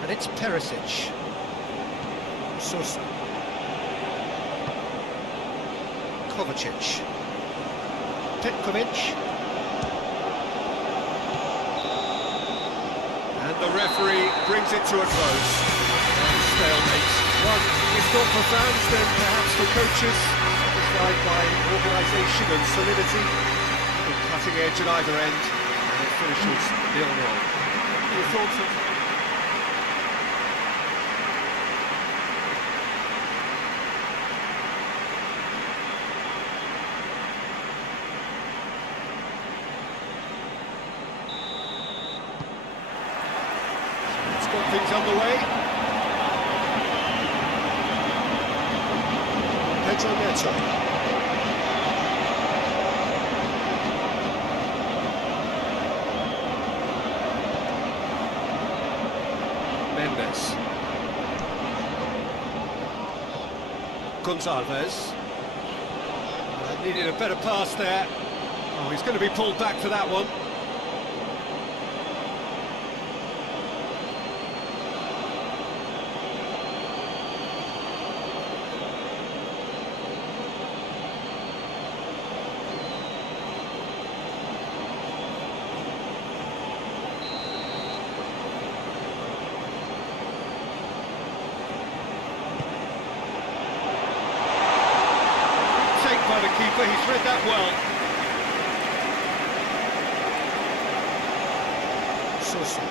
And it's Perisic. Sosa. Kovacic. Petkovic. And the referee brings it to a close. And stalemate. Well, if not for fans, then perhaps for coaches, satisfied by organisation and solidity, the cutting edge at either end, and it finishes 0-0. Your thoughts on... It's got things underway. Pedro Neto. Mendes. Gonzalez. Needed a better pass there. Oh, he's going to be pulled back for that one. By the keeper, he's read that well. Sosa.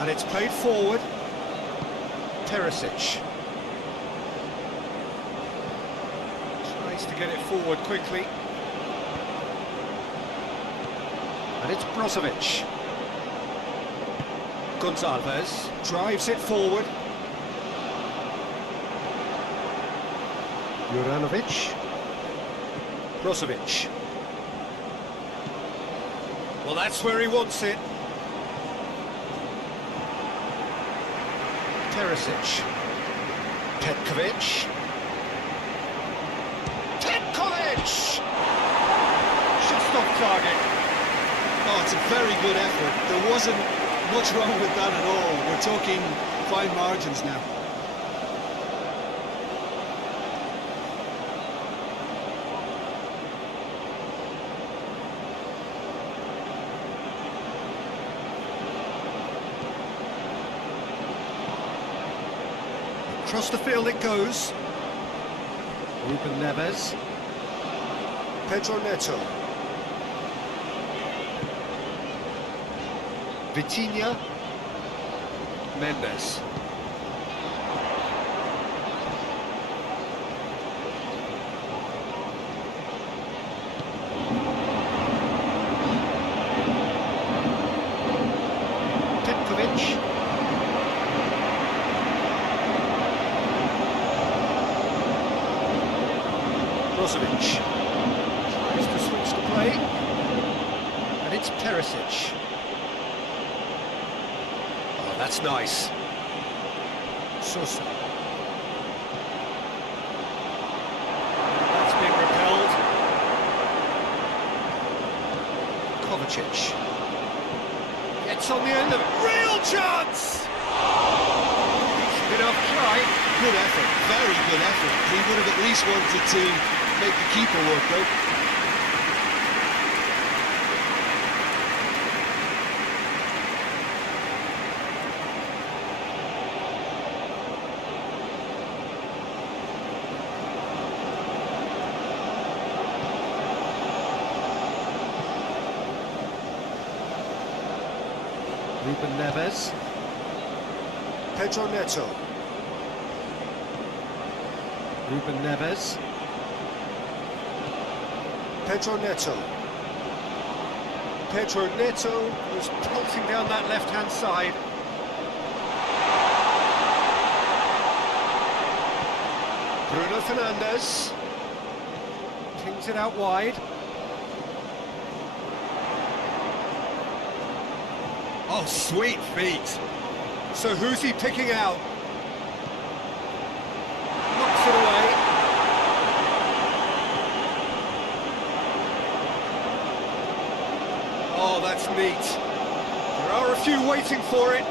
And it's played forward. Perisic. Tries to get it forward quickly. And it's Brozovic. Gonzalez drives it forward. Juranovic. Brozovic. Well, that's where he wants it. Perisic. Petkovic. Petkovic! Just off target. Oh, it's a very good effort. There wasn't much wrong with that at all. We're talking fine margins now. Across the field it goes. Ruben Neves. Pedro Neto. Vitinha. Mendes. Petkovic. Brozovic tries to switch the play, and it's Perisic. Oh, that's nice. Sosa. That's been repelled. Kovacic gets on the end of it. Real chance! Bit off try. Good effort, very good effort. He would have at least wanted to make the keeper work, though. Ruben Neves. Pedro Neto. Ruben Neves. Pedro Neto. Pedro Neto was pelting down that left-hand side. Bruno Fernandes. Pings it out wide. Oh, sweet feet. So who's he picking out? Knocks it away. Oh, that's neat. There are a few waiting for it.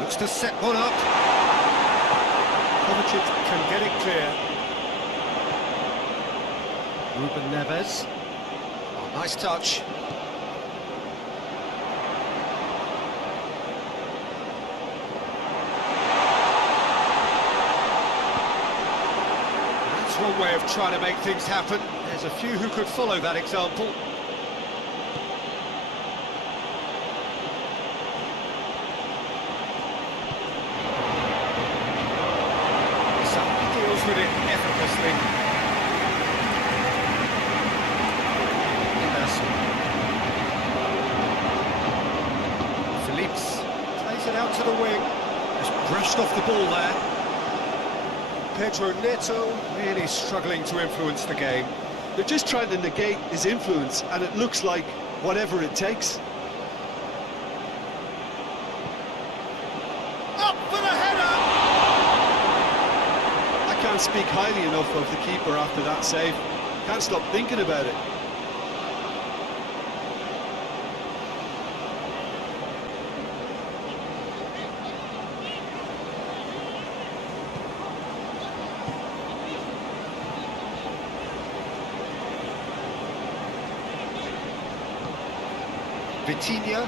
Looks to set one up. Kovacic can get it clear. Ruben Neves. Oh, nice touch. One way of trying to make things happen. There's a few who could follow that example. Deals with it effortlessly. Phillips plays it out to the wing. Just brushed off the ball there. Pedro Neto really struggling to influence the game. They're just trying to negate his influence, and it looks like whatever it takes. Up for the header! I can't speak highly enough of the keeper after that save. Can't stop thinking about it. Vitinha.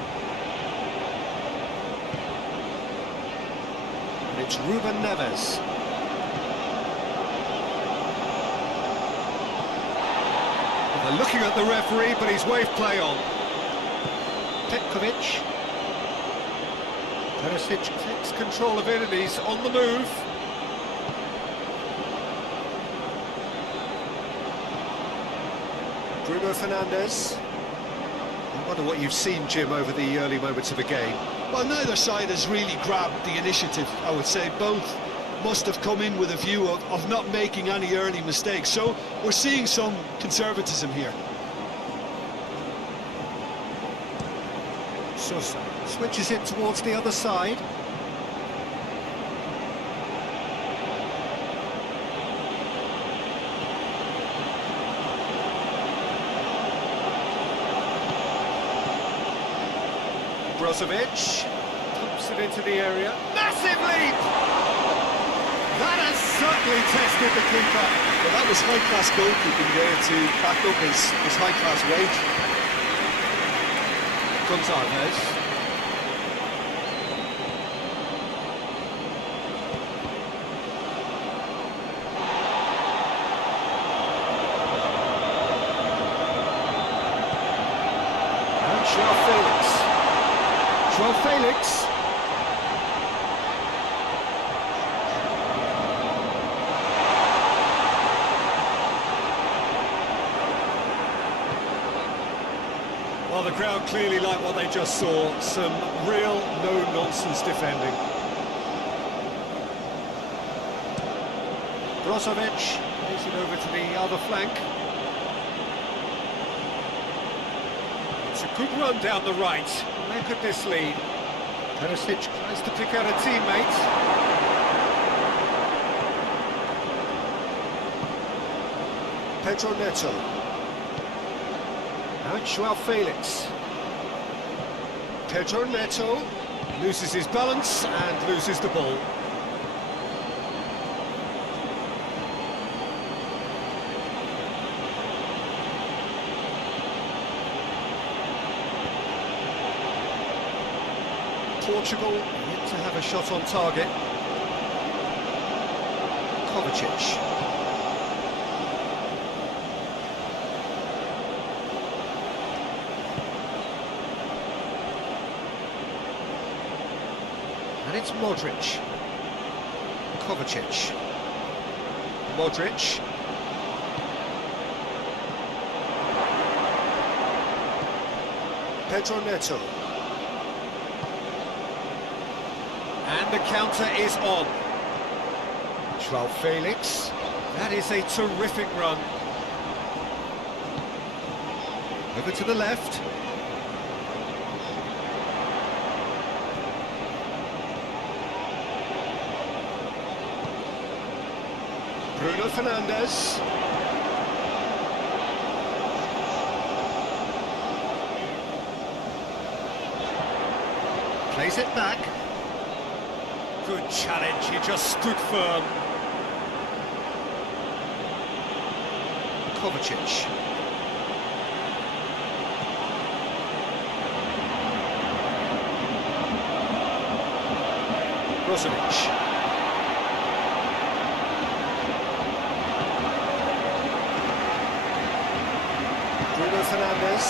And it's Ruben Neves. Well, they're looking at the referee, but he's waved play on. Petkovic. Perisic takes control of it and he's on the move. Bruno Fernandes. I wonder what you've seen, Jim, over the early moments of the game. Well, neither side has really grabbed the initiative, I would say. Both must have come in with a view of not making any early mistakes. So we're seeing some conservatism here. Sosa switches it towards the other side. Brozovic pumps it into the area. Massive leap! That has certainly tested the keeper. Well, that was high-class goalkeeping there to back up his high-class wage. Gonzalez. And João Felix. João Felix. Well, the crowd clearly like what they just saw. Some real no-nonsense defending. Brozovic plays it over to the other flank. It's a good run down the right. Where could this lead? Perisic tries to pick out a teammate. Pedro Neto. Now it's João Felix. Pedro Neto loses his balance and loses the ball. Portugal yet to have a shot on target. Kovacic. And it's Modric. Kovacic. Modric. Pedro Neto. And the counter is on. João Felix. That is a terrific run. Over to the left. Bruno Fernandes. Plays it back. Good challenge, he just stood firm. Kovacic. Brozovic. Bruno Fernandes.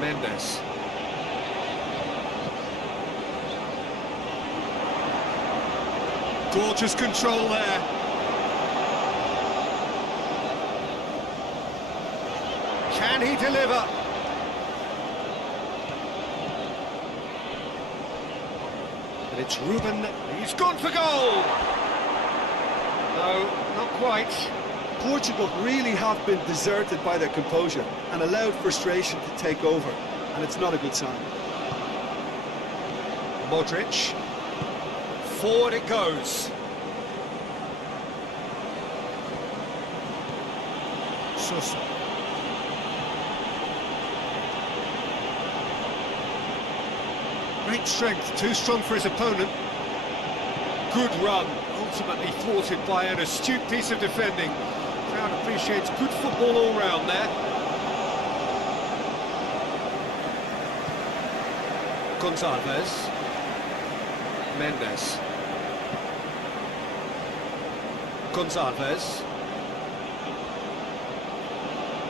Mendes. Gorgeous control there. Can he deliver? And it's Ruben. He's gone for goal. No, not quite. Portugal really have been deserted by their composure and allowed frustration to take over, and it's not a good sign. Modric. Forward it goes. Sosa. Great strength, too strong for his opponent. Good run, ultimately thwarted by an astute piece of defending. Crowd appreciates good football all round there. Gonzalez. Mendes. Gonzalez.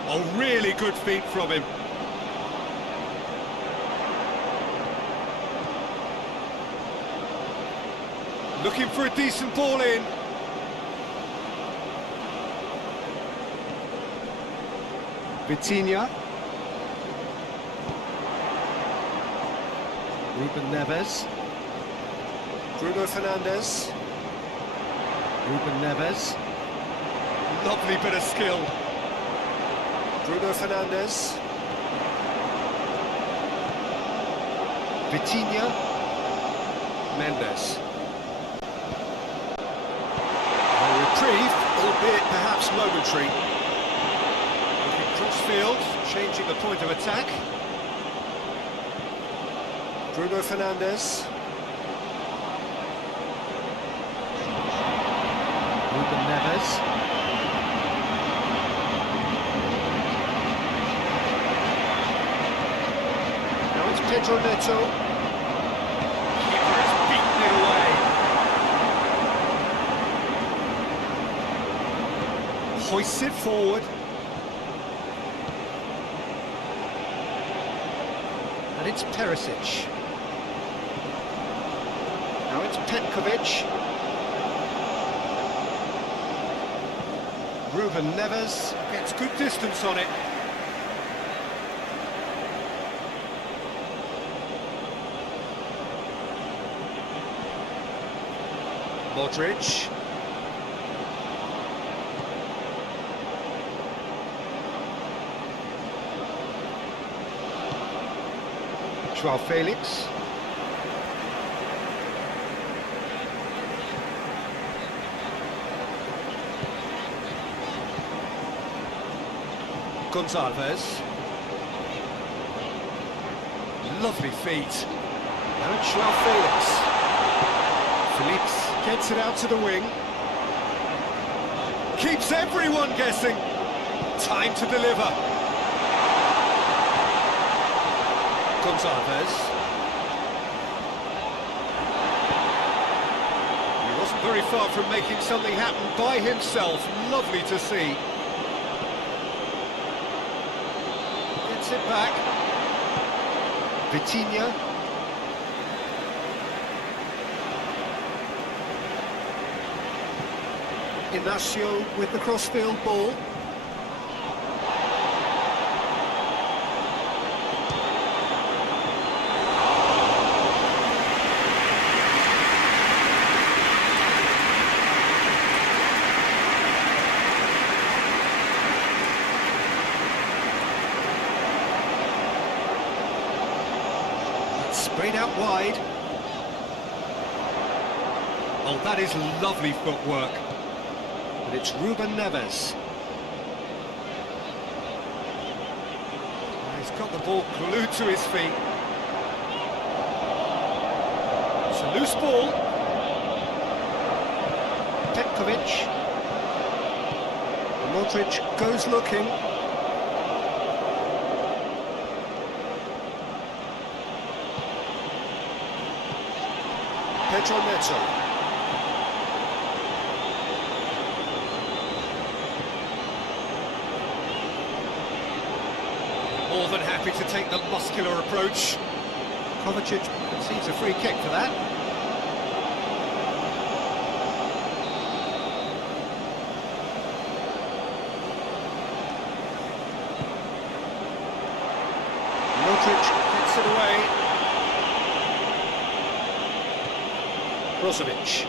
Oh, really good feet from him. Looking for a decent ball in. Vitinha. Ruben Neves. Bruno Fernandes. Ruben Neves. Lovely bit of skill. Bruno Fernandes. Vitinha. Mendes. A reprieve, albeit perhaps momentary. Looking cross-field, changing the point of attack. Bruno Fernandes. Ruben Neves. Now it's Pedro Neto. Keeper has beaten it away. Hoists it forward. And it's Perisic. Now it's Petkovic. Ruben Neves gets good distance on it. Modric. Joao Felix. Gonzalez. Lovely feet. Now it's Joao Felix. Felix gets it out to the wing. Keeps everyone guessing. Time to deliver. Gonzalez. He wasn't very far from making something happen by himself. Lovely to see. Gets it back. Vitinha. Inacio with the crossfield ball. Sprayed out wide. Oh, that is lovely footwork. But it's Ruben Neves. He's got the ball glued to his feet. It's a loose ball. Petkovic. Modric goes looking. Pedro Neto. More than happy to take the muscular approach. Kovacic concedes a free kick for that. Modric gets it away. Brozovic.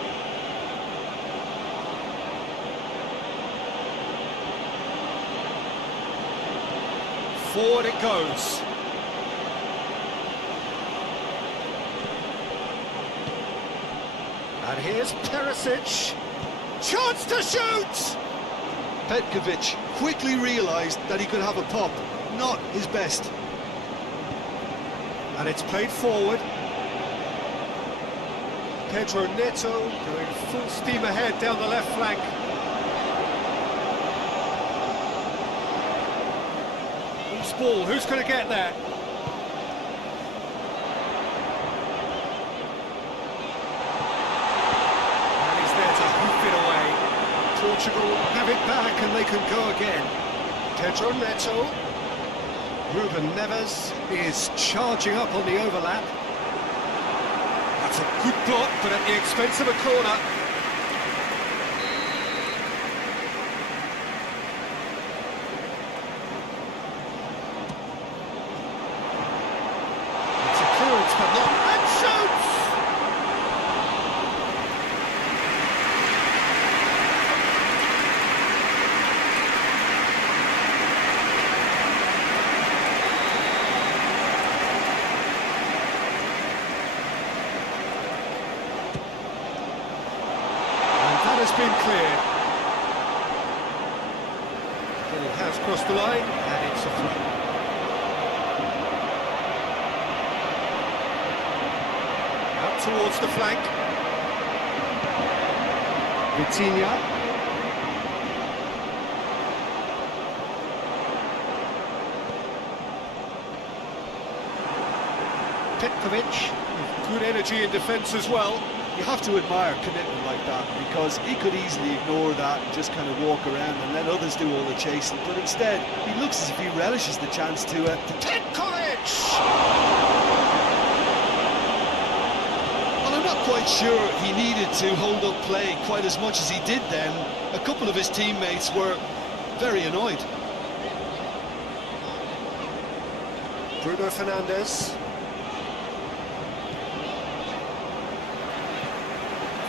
Forward it goes. And here's Perisic. Chance to shoot! Petkovic quickly realised that he could have a pop. Not his best. And it's played forward. Pedro Neto going full steam ahead down the left flank. Loose ball, who's going to get there? And he's there to hoof it away. Portugal have it back and they can go again. Pedro Neto. Ruben Neves is charging up on the overlap. It's a good block, but at the expense of a corner. It's a clearance, but not... And shoots! Has been cleared. Ball has crossed the line, and it's a throw. Out towards the flank. Vitinha. Petkovic, with good energy in defence as well. You have to admire commitment like that, because he could easily ignore that and just kind of walk around and let others do all the chasing, but instead he looks as if he relishes the chance to Petkovic! Well, I'm not quite sure he needed to hold up play quite as much as he did then. A couple of his teammates were very annoyed. Bruno Fernandes.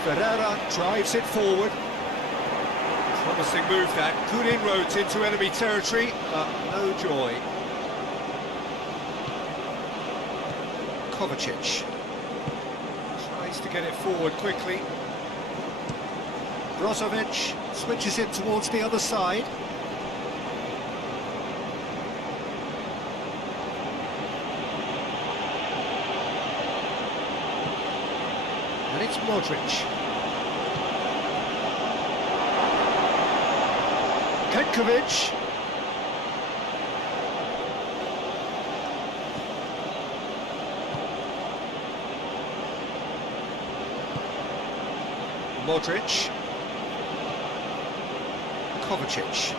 Ferreira drives it forward. Promising move that. Good inroads into enemy territory, but no joy. Kovacic tries to get it forward quickly. Brozovic switches it towards the other side. And it's Modric. Petkovic. Modric. Kovacic.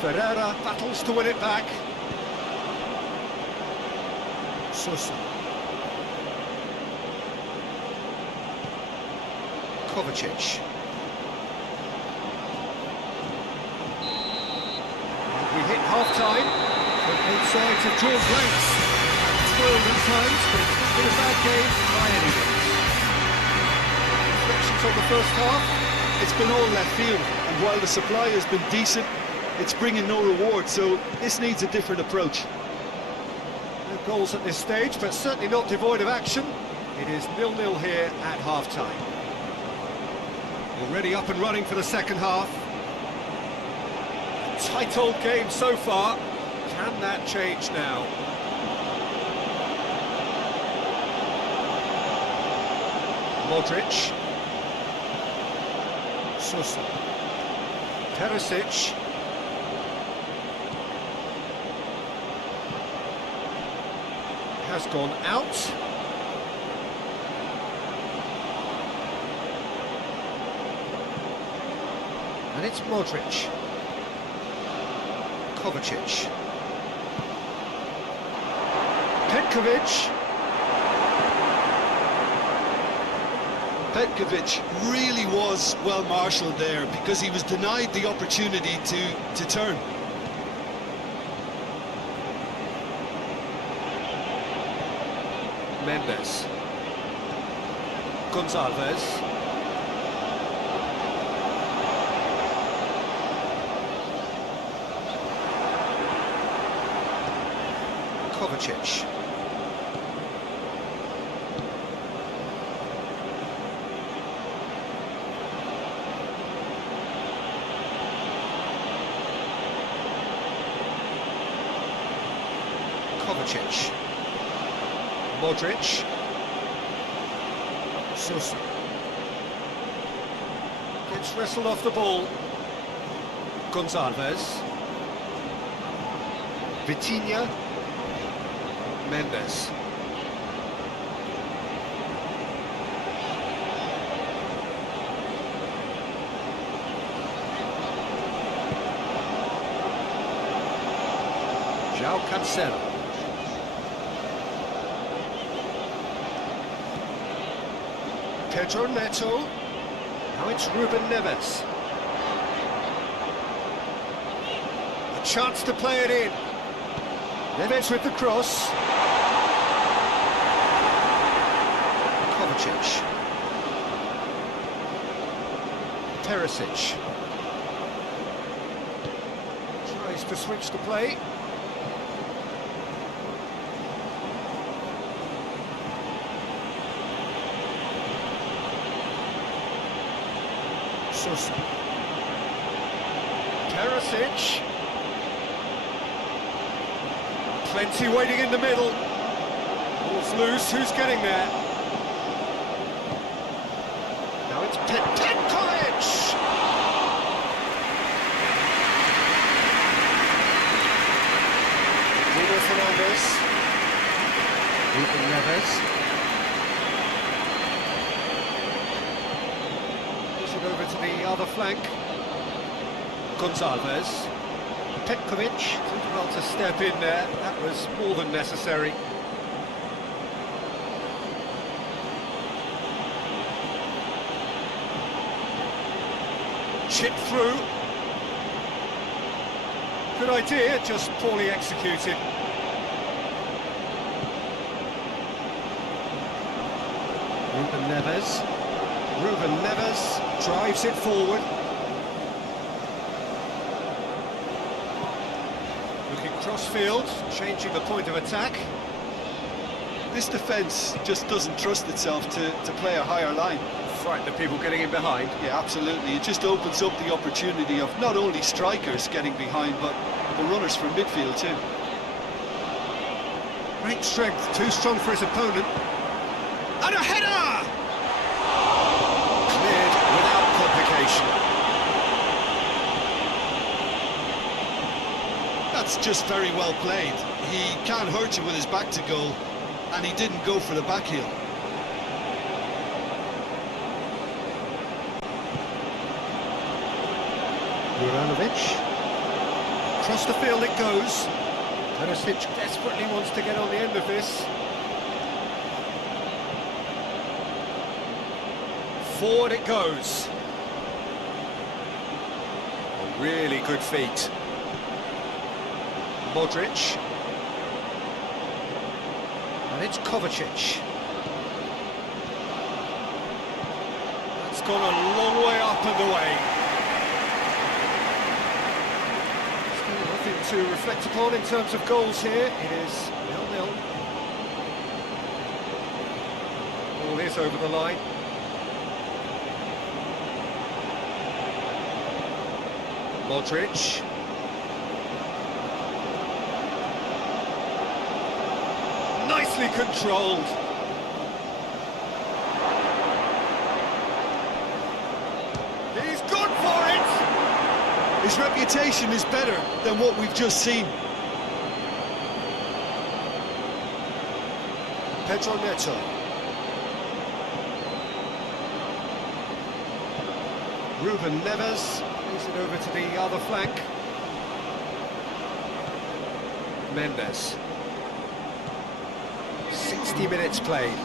Ferreira battles to win it back. Sosa. Kovacic. We hit half-time, but both sides have drawn blanks. Spoiled at times, but it's not been a bad game by any means. Reflections on the first half? It's been all left field, and while the supply has been decent, it's bringing no reward, so this needs a different approach. No goals at this stage, but certainly not devoid of action. It is 0-0 here at half-time. Already up and running for the second half. A tight old game so far. Can that change now? Modric. Sosa. Perisic. Has gone out. And it's Modric. Kovacic. Petkovic. Petkovic really was well marshalled there because he was denied the opportunity to turn. Mendes. Gonçalves. Kovacic. Kovacic. Modric. Sosa. Gets wrestled off the ball. Gonçalves. Vitinha. Mendes. João Cancelo. Pedro Neto. Now it's Ruben Neves. A chance to play it in. Neves with the cross. Kovacic. Perisic. Tries to switch the play. Sosa. Perisic. Plenty waiting in the middle. Ball's loose, who's getting there? Now it's Petkovic! Bruno Fernandes. Ruben Neves. Over to the other flank. Gonzalez. Petkovic did well to step in there. That was more than necessary. Chip through. Good idea, just poorly executed. Ruben Neves. Ruben Neves drives it forward. Looking cross-field, changing the point of attack. This defence just doesn't trust itself to play a higher line. Frighten the people getting in behind. Yeah, absolutely. It just opens up the opportunity of not only strikers getting behind, but the runners from midfield too. Great strength, too strong for his opponent. And a header! Cleared without complication. That's just very well played. He can't hurt you with his back to goal, and he didn't go for the back heel. Juranovic. Across the field it goes. Perisic desperately wants to get on the end of this. Forward it goes. A really good feat. Modric. And it's Kovacic. That's gone a long way up and away. Still nothing to reflect upon in terms of goals here. It is 0-0. Ball is over the line. Modric. Nicely controlled. He's good for it! His reputation is better than what we've just seen. Pedro Neto. Ruben Neves. Plays it over to the other flank. Mendes. 60 minutes played.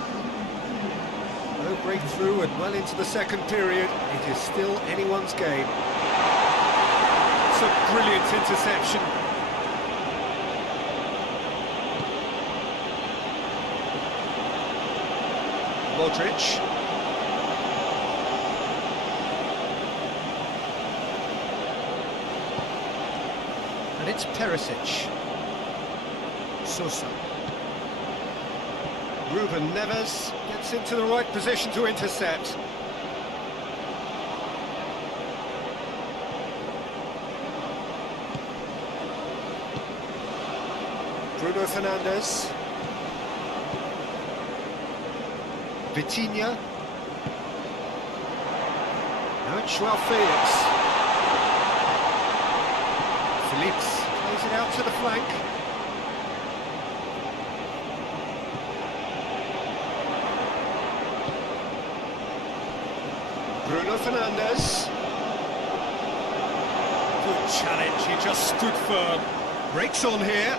No breakthrough and well into the second period. It is still anyone's game. It's a brilliant interception. Modric. And it's Perisic. Sosa. Ruben Neves gets into the right position to intercept. Bruno Fernandes. Vitinha. Now it's Joao Felix. Felix plays it out to the flank. Bruno Fernandes. Good challenge, he just stood firm. Breaks on here.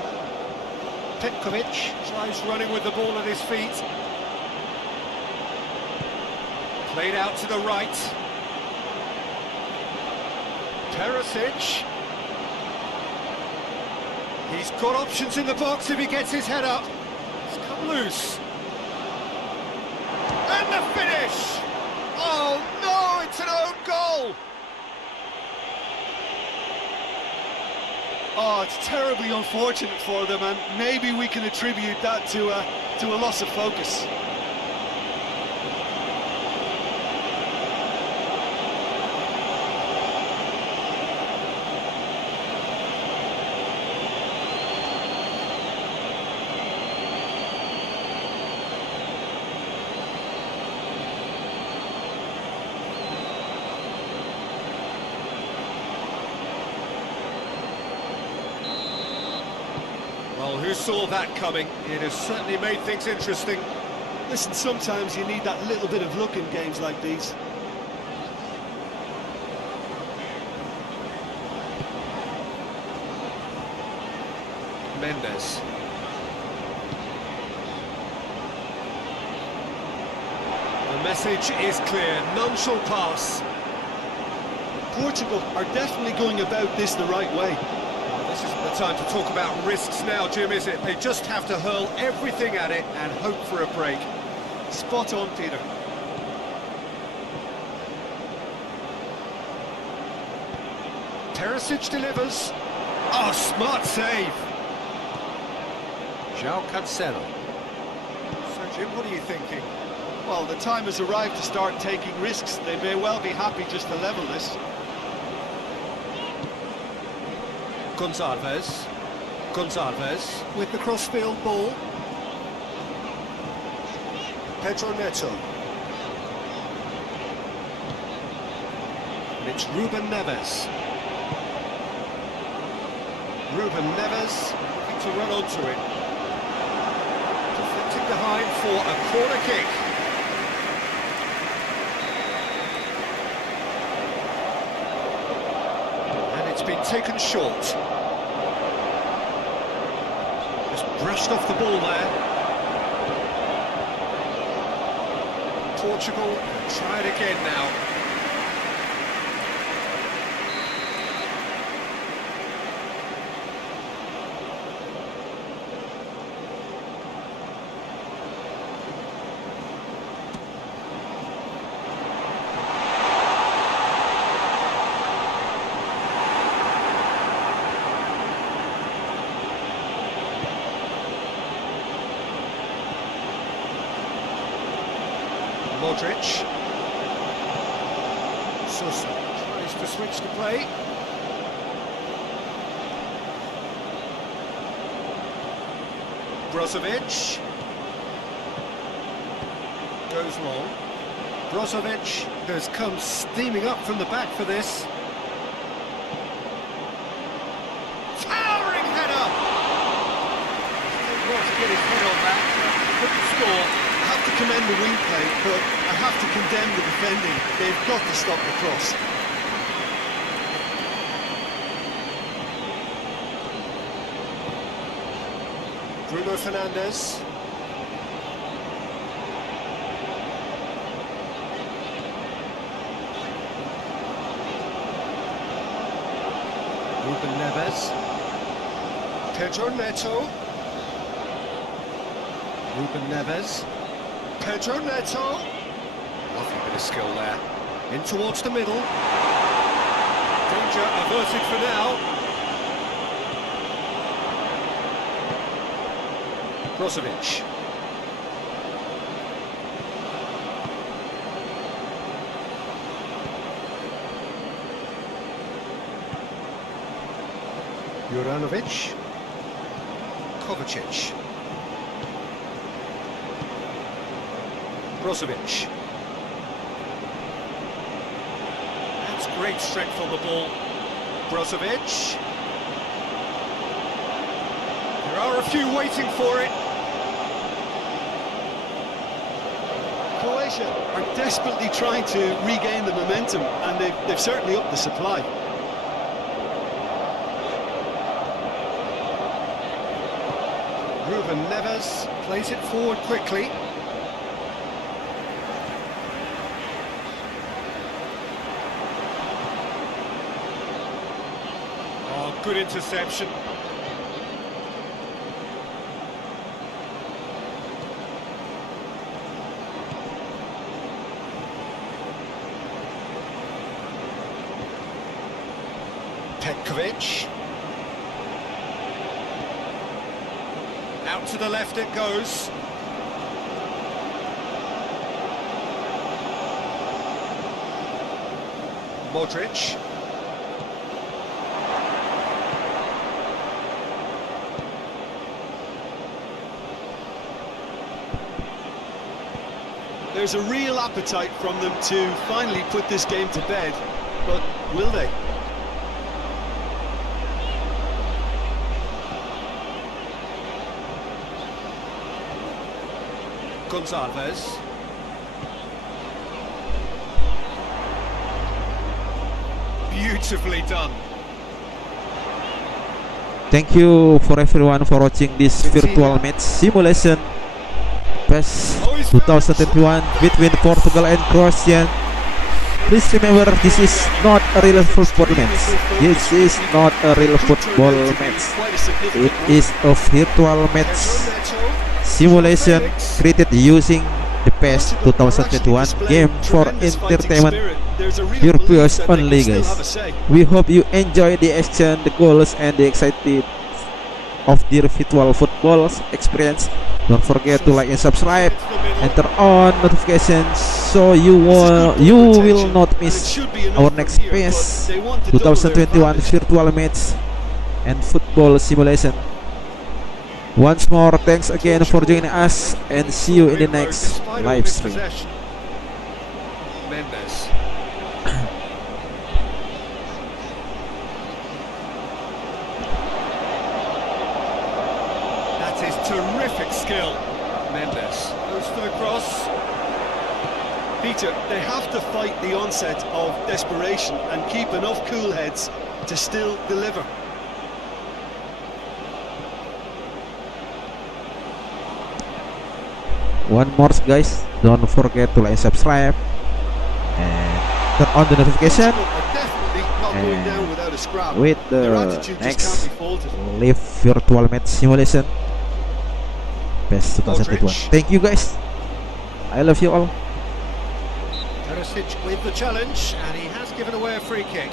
Petkovic tries running with the ball at his feet. Played out to the right. Perisic. He's got options in the box if he gets his head up. It's come loose. And the finish! Oh no, it's an own goal! Oh, it's terribly unfortunate for them, and maybe we can attribute that to a loss of focus. Well, who saw that coming? It has certainly made things interesting. Listen, sometimes you need that little bit of luck in games like these. Mendes. The message is clear, none shall pass. Portugal are definitely going about this the right way. This isn't the time to talk about risks now, Jim, is it? They just have to hurl everything at it and hope for a break. Spot on, Peter. Perisic delivers. Oh, smart save. João Cancelo. So, Jim, what are you thinking? Well, the time has arrived to start taking risks. They may well be happy just to level this. Gonçalves with the crossfield ball. Pedro Neto. And it's Ruben Neves. Ruben Neves looking to run onto it. Deflecting behind for a corner kick. And it's been taken short. Just brushed off the ball there. Portugal can try it again now. Modric. Sosa tries to switch the play. Brozovic. Goes long. Brozovic has come steaming up from the back for this. Towering header! Well, to get his head on that, couldn't score. I have to commend the wing play, but I have to condemn the defending. They've got to stop the cross. Bruno Fernandes. Ruben Neves. Pedro Neto. Ruben Neves. Pedro Neto. Lovely bit of skill there. In towards the middle. Danger averted for now. Brozovic. Juranovic. Kovacic. Brozovic. That's great strength on the ball. Brozovic. There are a few waiting for it. Croatia are desperately trying to regain the momentum, and they've certainly upped the supply. Ruben Neves plays it forward quickly. good interception. Petkovic. Out to the left it goes. Modric. There's a real appetite from them to finally put this game to bed, but will they? Gonzalez. Beautifully done. Thank you for everyone for watching this virtual match simulation PES 2021 between Portugal and Croatia. Please remember, this is not a real football match. This is not a real football match. It is a virtual match simulation created using the PES 2021 game for entertainment purpose only, guys. We hope you enjoy the action, the goals, and the excitement of the virtual football experience. Don't forget to like and subscribe and turn on notifications so you will not miss our next PES 2021 virtual match and football simulation. Once more, thanks again for joining us, and see you in the next live stream. Mendes. That is terrific skill. Mendes goes for the cross. Peter, they have to fight the onset of desperation and keep enough cool heads to still deliver. One more, guys, don't forget to like and subscribe and turn on the notification, and with the next live virtual match simulation PES 2021. Thank you, guys. I love you all. Perisic with the challenge, and he has given away a free kick.